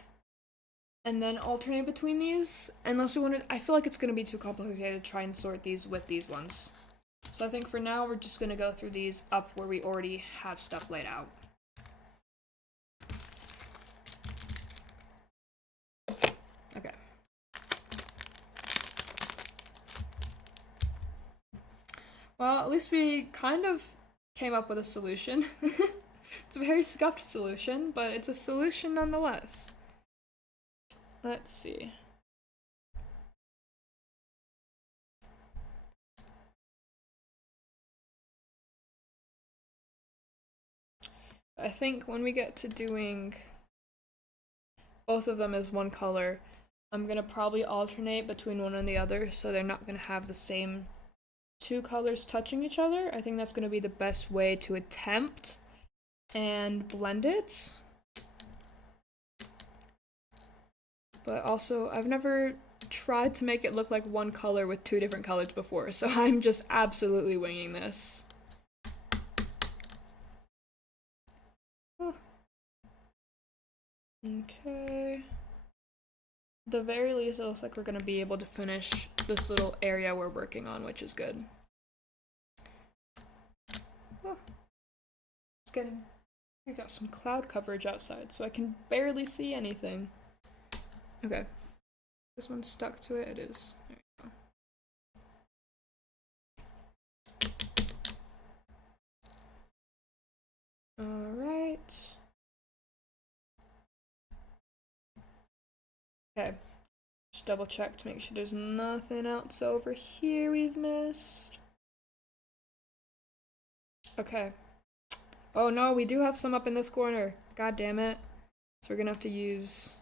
and then alternate between these, unless we want to. I feel like it's gonna be too complicated to try and sort these with these ones. So I think for now we're just gonna go through these up where we already have stuff laid out. Okay. Well, at least we kind of came up with a solution. It's a very scuffed solution, but it's a solution nonetheless. Let's see. I think when we get to doing both of them as one color, I'm gonna probably alternate between one and the other so they're not gonna have the same two colors touching each other. I think that's gonna be the best way to attempt and blend it. But also, I've never tried to make it look like one color with two different colors before, so I'm just absolutely winging this. Oh. Okay. At the very least, it looks like we're gonna be able to finish this little area we're working on, which is good. Oh. It's getting. We got some cloud coverage outside, so I can barely see anything. Okay. This one's stuck to it. It is. There you go. Alright. Okay. Just double check to make sure there's nothing else over here we've missed. Okay. Oh no, we do have some up in this corner. God damn it. So we're gonna have to use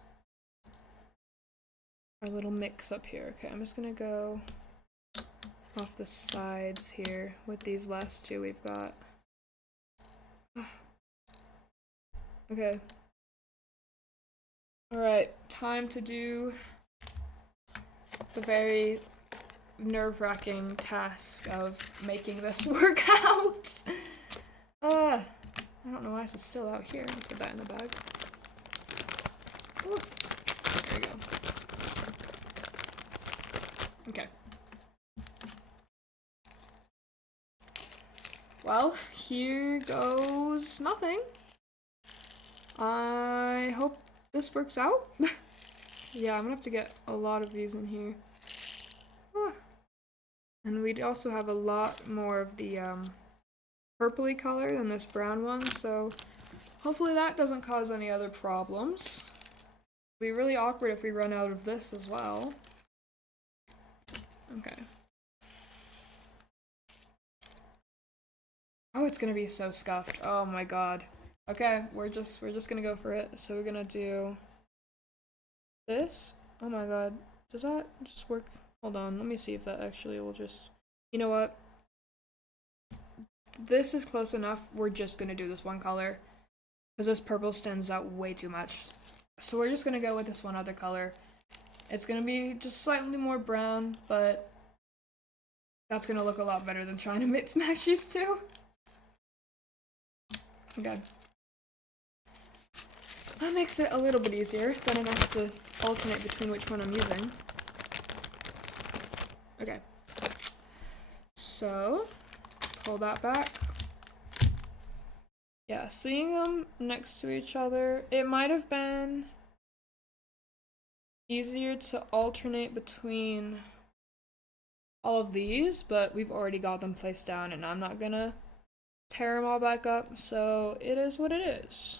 our little mix up here. Okay, I'm just gonna go off the sides here with these last two we've got. Okay. Alright, time to do the very nerve-wracking task of making this work out. I don't know why this is still out here. I'll put that in the bag. Ooh. There we go. Okay. Well, here goes nothing. I hope this works out. Yeah, I'm gonna have to get a lot of these in here. And we'd also have a lot more of the purpley color than this brown one, so hopefully that doesn't cause any other problems. It'll be really awkward if we run out of this as well. Okay. Oh, it's gonna be so scuffed. Oh my god. Okay, we're just gonna go for it. So we're gonna do this. Oh my god. Does that just work? Hold on, let me see if that actually will just... You know what? This is close enough. We're just gonna do this one color. Because this purple stands out way too much. So we're just gonna go with this one other color. It's gonna be just slightly more brown, but that's gonna look a lot better than trying to mix match these two. Okay. That makes it a little bit easier. Then I don't have to alternate between which one I'm using. Okay. So, pull that back. Yeah, seeing them next to each other, it might have been easier to alternate between all of these, but we've already got them placed down and I'm not gonna tear them all back up, so it is what it is.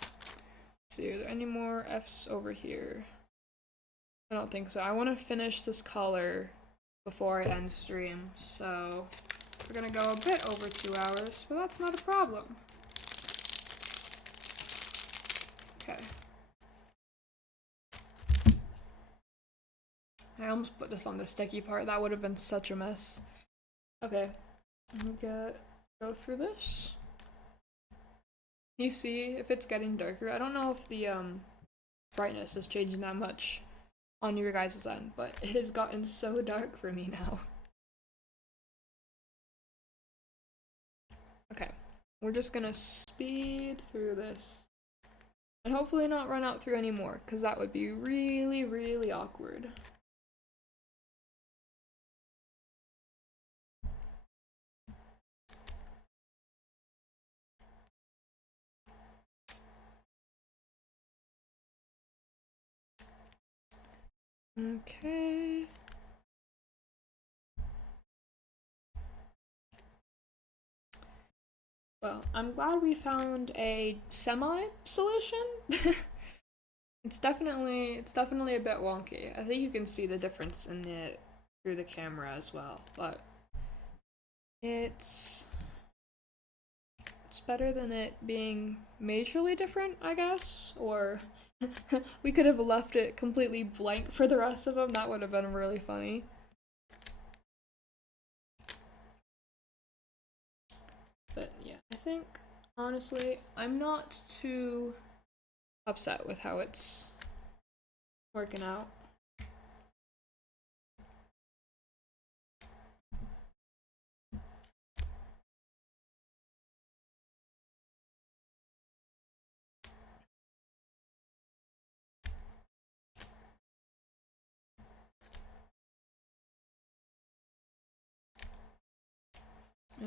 Let's see, are there any more F's over here? I don't think so. I want to finish this color before I end stream, so we're gonna go a bit over 2 hours, but that's not a problem. Okay. I almost put this on the sticky part. That would have been such a mess. Okay. Let me go through this. You see if it's getting darker. I don't know if the brightness is changing that much on your guys' end, but it has gotten so dark for me now. Okay. We're just gonna speed through this. And hopefully not run out through any more, because that would be really, really awkward. Okay. Well, I'm glad we found a semi-solution. It's definitely a bit wonky. I think you can see the difference in it through the camera as well, but it's better than it being majorly different, I guess, or we could have left it completely blank for the rest of them. That would have been really funny. But yeah, I think, honestly, I'm not too upset with how it's working out.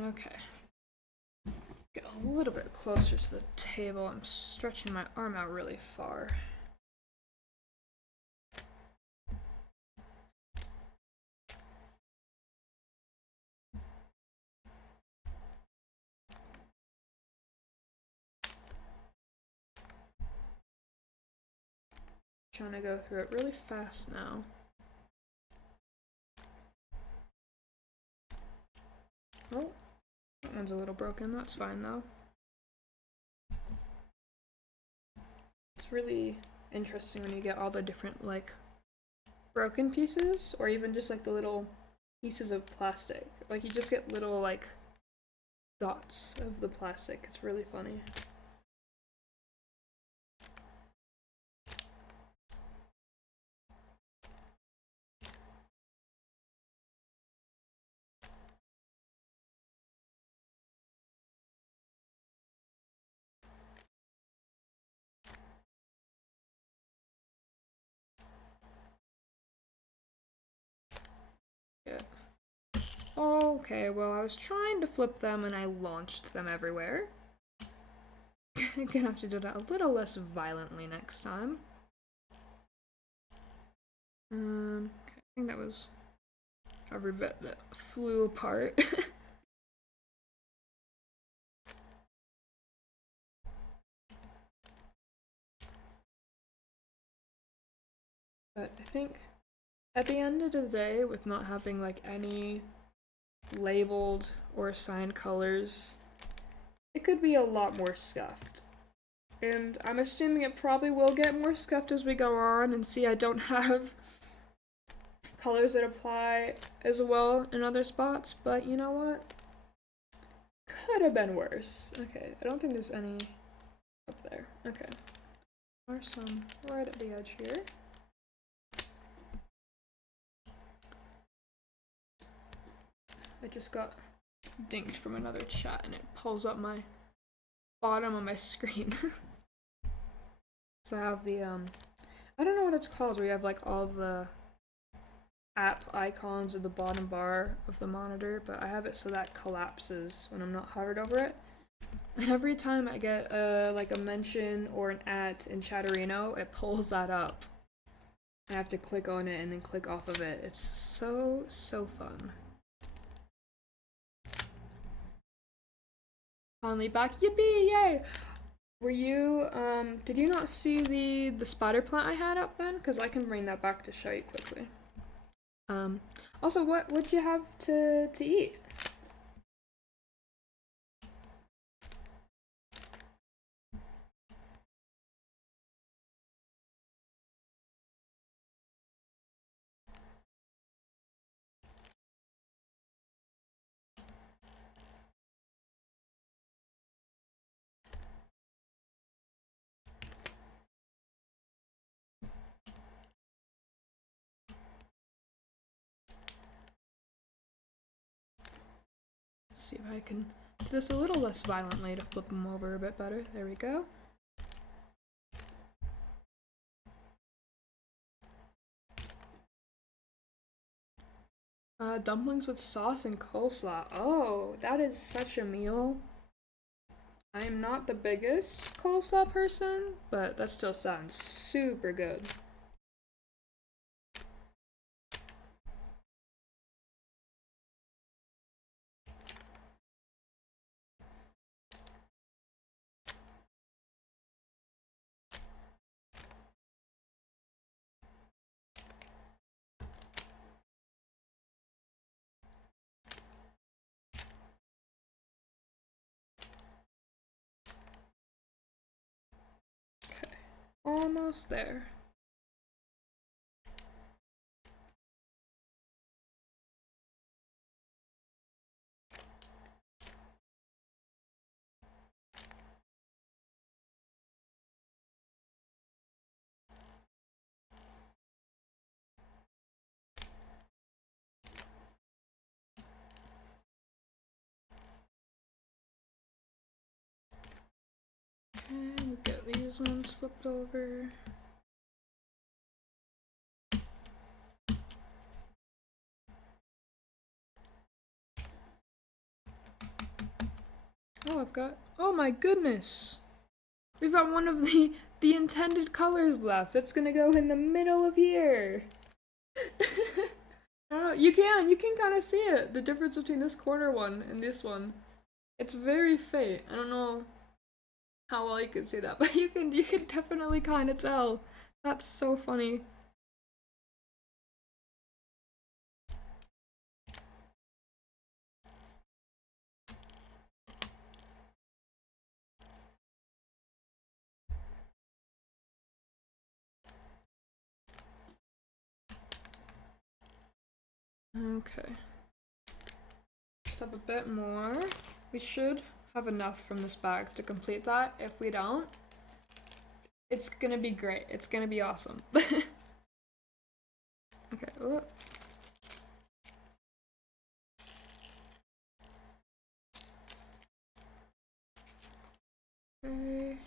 Okay. Get a little bit closer to the table. I'm stretching my arm out really far. Trying to go through it really fast now. Oh, that one's a little broken. That's fine though. It's really interesting when you get all the different like broken pieces, or even just like the little pieces of plastic. Like you just get little like dots of the plastic. It's really funny. Yeah. Okay, well, I was trying to flip them and I launched them everywhere. I'm gonna have to do that a little less violently next time. Okay, I think that was every bit that flew apart. think at the end of the day, with not having like any labeled or assigned colors, it could be a lot more scuffed. And I'm assuming it probably will get more scuffed as we go on, and see I don't have colors that apply as well in other spots, but you know what? Could have been worse. Okay, I don't think there's any up there. Okay. There's some right at the edge here. I just got dinged from another chat and it pulls up my bottom of my screen. So I have the I don't know what it's called, where you have like all the app icons at the bottom bar of the monitor, but I have it so that collapses when I'm not hovered over it. And every time I get like a mention or an @ in Chatterino, it pulls that up. I have to click on it and then click off of it. It's so fun. Finally back, yippee, yay! Were you, did you not see the spider plant I had up then? Because I can bring that back to show you quickly. Also, what'd you have to eat? See if I can do this a little less violently to flip them over a bit better. There we go. Dumplings with sauce and coleslaw. Oh, that is such a meal. I am not the biggest coleslaw person, but that still sounds super good. Okay, almost there. And get these ones flipped over. Oh, I've got, oh my goodness. We've got one of the intended colors left. It's gonna go in the middle of here. I don't know, you can kind of see it, the difference between this corner one and this one. It's very faint. I don't know how well you can see that, but you can definitely kind of tell. That's so funny. Okay. Just have a bit more. We should have enough from this bag to complete that. If we don't, it's gonna be great. It's gonna be awesome. Okay. Ooh. Okay.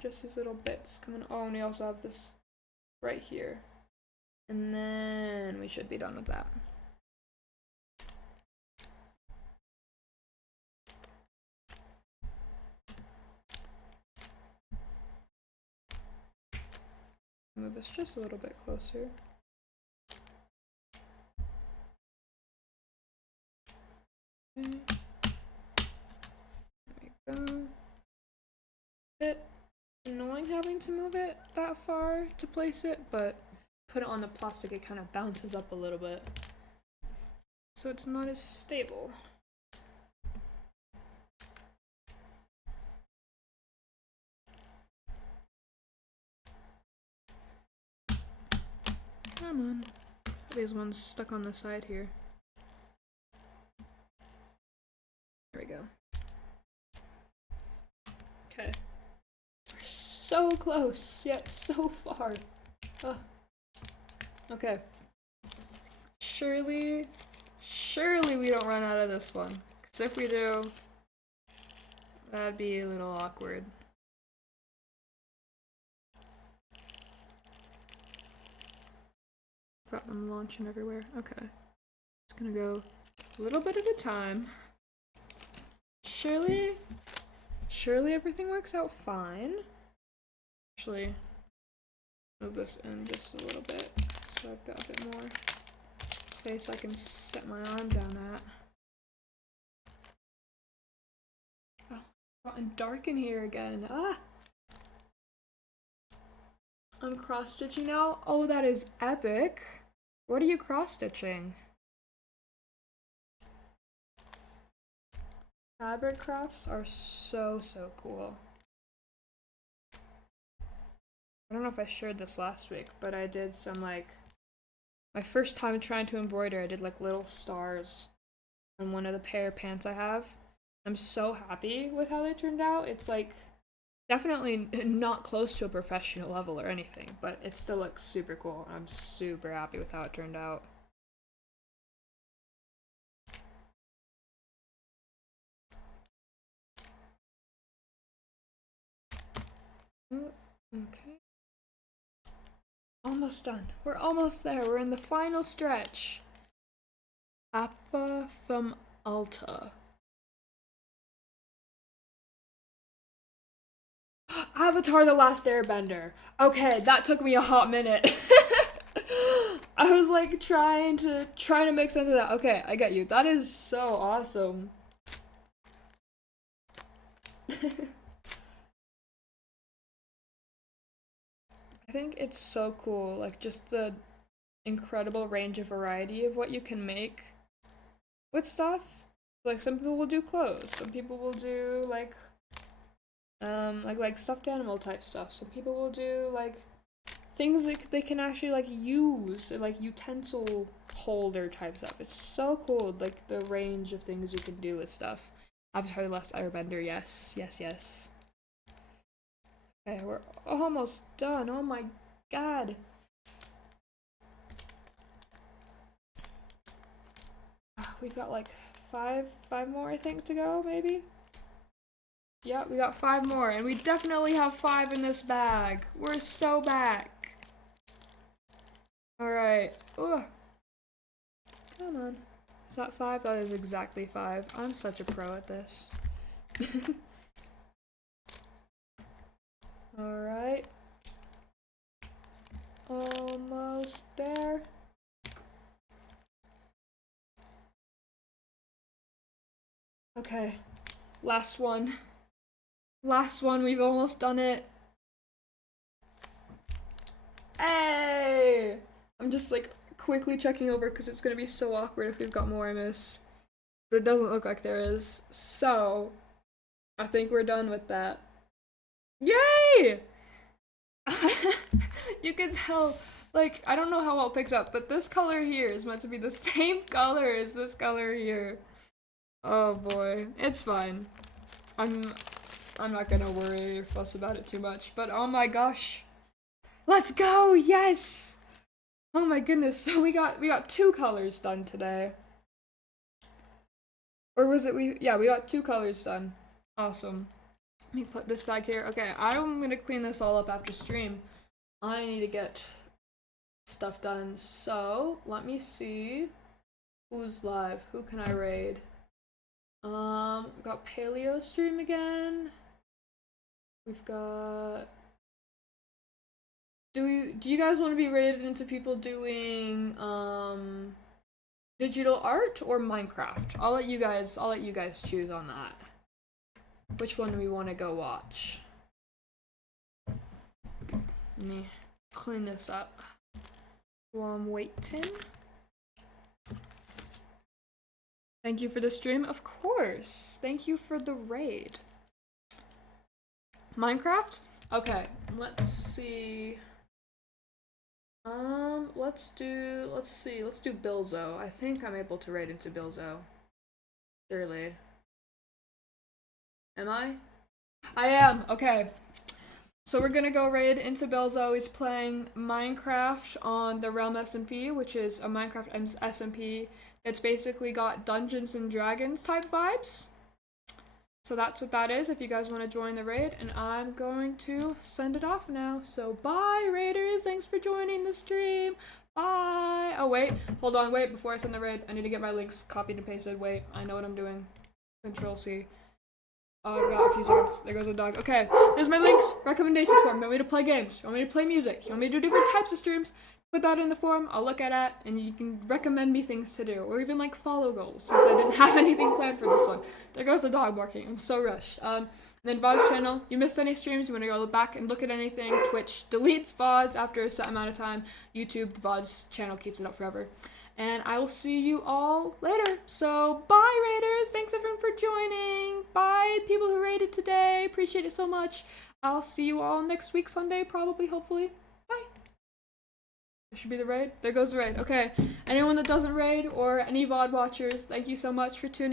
Just these little bits coming. Oh, and we also have this right here. And then we should be done with that. Move us just a little bit closer. Okay. There we go. Bit annoying mind having to move it that far to place it, but put it on the plastic, it kind of bounces up a little bit. So it's not as stable. Come on. These ones stuck on the side here. There we go. Okay. We're so close, yet so far. Ugh. Okay. Surely we don't run out of this one. Because if we do, that'd be a little awkward. Got them launching everywhere. Okay. Just gonna go a little bit at a time. Surely everything works out fine. Actually, move this in just a little bit so I've got a bit more space I can set my arm down at. Oh, it's gotten dark in here again. Ah! I'm cross-stitching now? Oh, that is epic. What are you cross-stitching? Fabric crafts are so cool. I don't know if I shared this last week, but I did some my first time trying to embroider, I did little stars on one of the pair of pants I have. I'm so happy with how they turned out. It's definitely not close to a professional level or anything, but it still looks super cool. I'm super happy with how it turned out. Okay. Almost done. We're almost there. We're in the final stretch. Appa from Alta. Avatar: The Last Airbender. Okay, that took me a hot minute. I was trying to make sense of that. Okay, I get you. That is so awesome. I think it's so cool, just the incredible range of variety of what you can make with stuff. Some people will do clothes, some people will do stuffed animal type stuff. Some people will do things they can actually use, utensil holder type stuff. It's so cool, the range of things you can do with stuff. Avatar: The Last Airbender, yes. Okay, we're almost done. Oh my god. We've got five more I think to go, maybe? Yeah, we got 5 more, and we definitely have 5 in this bag. We're so back. Alright. Ugh. Come on. Is that 5? That is exactly 5. I'm such a pro at this. Alright. Almost there. Okay. Last one. Last one, we've almost done it. Hey! I'm just quickly checking over because it's gonna be so awkward if we've got more I missed. But it doesn't look like there is. So, I think we're done with that. Yay! You can tell, I don't know how well it picks up, but this color here is meant to be the same color as this color here. Oh boy, it's fine. I'm not gonna worry or fuss about it too much, but oh my gosh. Let's go! Yes! Oh my goodness, so we got 2 colors done today. Or was it we got 2 colors done. Awesome. Let me put this back here. Okay, I'm gonna clean this all up after stream. I need to get stuff done. So, let me see who's live. Who can I raid? We've got Paleo stream again. We've got... Do you guys want to be rated into people doing digital art or Minecraft? I'll let you guys choose on that. Which one do we want to go watch? Let me clean this up while I'm waiting. Thank you for the stream, of course. Thank you for the raid. Minecraft? Okay, let's see. Let's do Bilzo. I think I'm able to raid into Bilzo. Surely. Am I? I am, okay. So we're gonna go raid into Bilzo. He's playing Minecraft on the Realm SMP, which is a Minecraft SMP. It's basically got Dungeons and Dragons type vibes. So that's what that is if you guys want to join the raid, and I'm going to send it off now. So bye, raiders. Thanks for joining the stream. Bye. Oh, wait. Hold on. Wait. Before I send the raid, I need to get my links copied and pasted. Wait. I know what I'm doing. Control C. Oh, I've got a few seconds. There goes a dog. Okay. There's my links. Recommendations form. You want me to play games? You want me to play music? You want me to do different types of streams? Put that in the forum. I'll look at it, and you can recommend me things to do, or even like follow goals, since I didn't have anything planned for this one. There goes the dog barking. I'm so rushed. And then VOD's channel. You missed any streams? You want to go back and look at anything? Twitch deletes VODs after a set amount of time. YouTube, the VOD's channel keeps it up forever. And I will see you all later. So bye, raiders. Thanks everyone for joining. Bye, people who raided today. Appreciate it so much. I'll see you all next week, Sunday, probably, hopefully. Bye. There should be the raid. There goes the raid. Okay. Anyone that doesn't raid or any VOD watchers, thank you so much for tuning in.